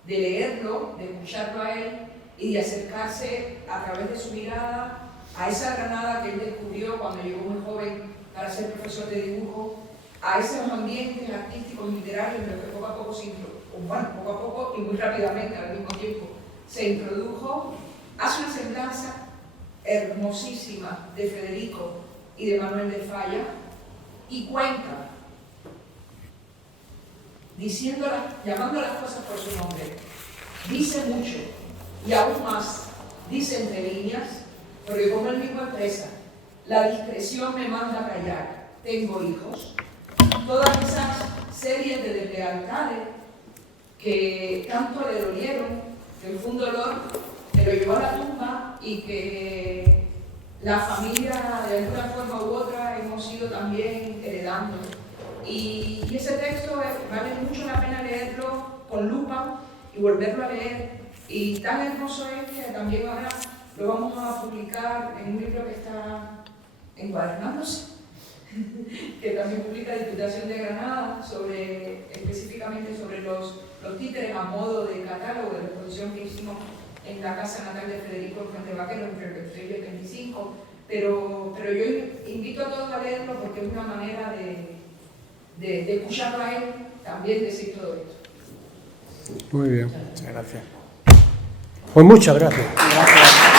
de leerlo, de escucharlo a él y de acercarse a través de su mirada a esa Granada que él descubrió cuando llegó muy joven para ser profesor de dibujo, a esos ambientes artísticos y literarios en los que poco a poco y muy rápidamente al mismo tiempo se introdujo. Hace una semblanza hermosísima de Federico y de Manuel de Falla y cuenta, llamando las cosas por su nombre. Dice mucho y aún más, dice entre líneas, porque como él mismo expresa, la discreción me manda a callar, tengo hijos. Todas esas series de deslealtades que tanto le dolieron, que fue un dolor que lo llevó a la tumba y que la familia de alguna forma u otra hemos ido también heredando. Y ese texto vale mucho la pena leerlo con lupa y volverlo a leer. Y tan hermoso es que también ahora lo vamos a publicar en un libro que está encuadernándose, que también publica Diputación de Granada, específicamente sobre los títeres a modo de catálogo de la exposición que hicimos en la casa natal de Federico el Conde Vaquero, entre el 23 y el 25, pero yo invito a todos a leerlo porque es una manera de escucharlo a él, también decir todo esto. Muy bien. Muchas gracias. Pues muchas gracias. Gracias.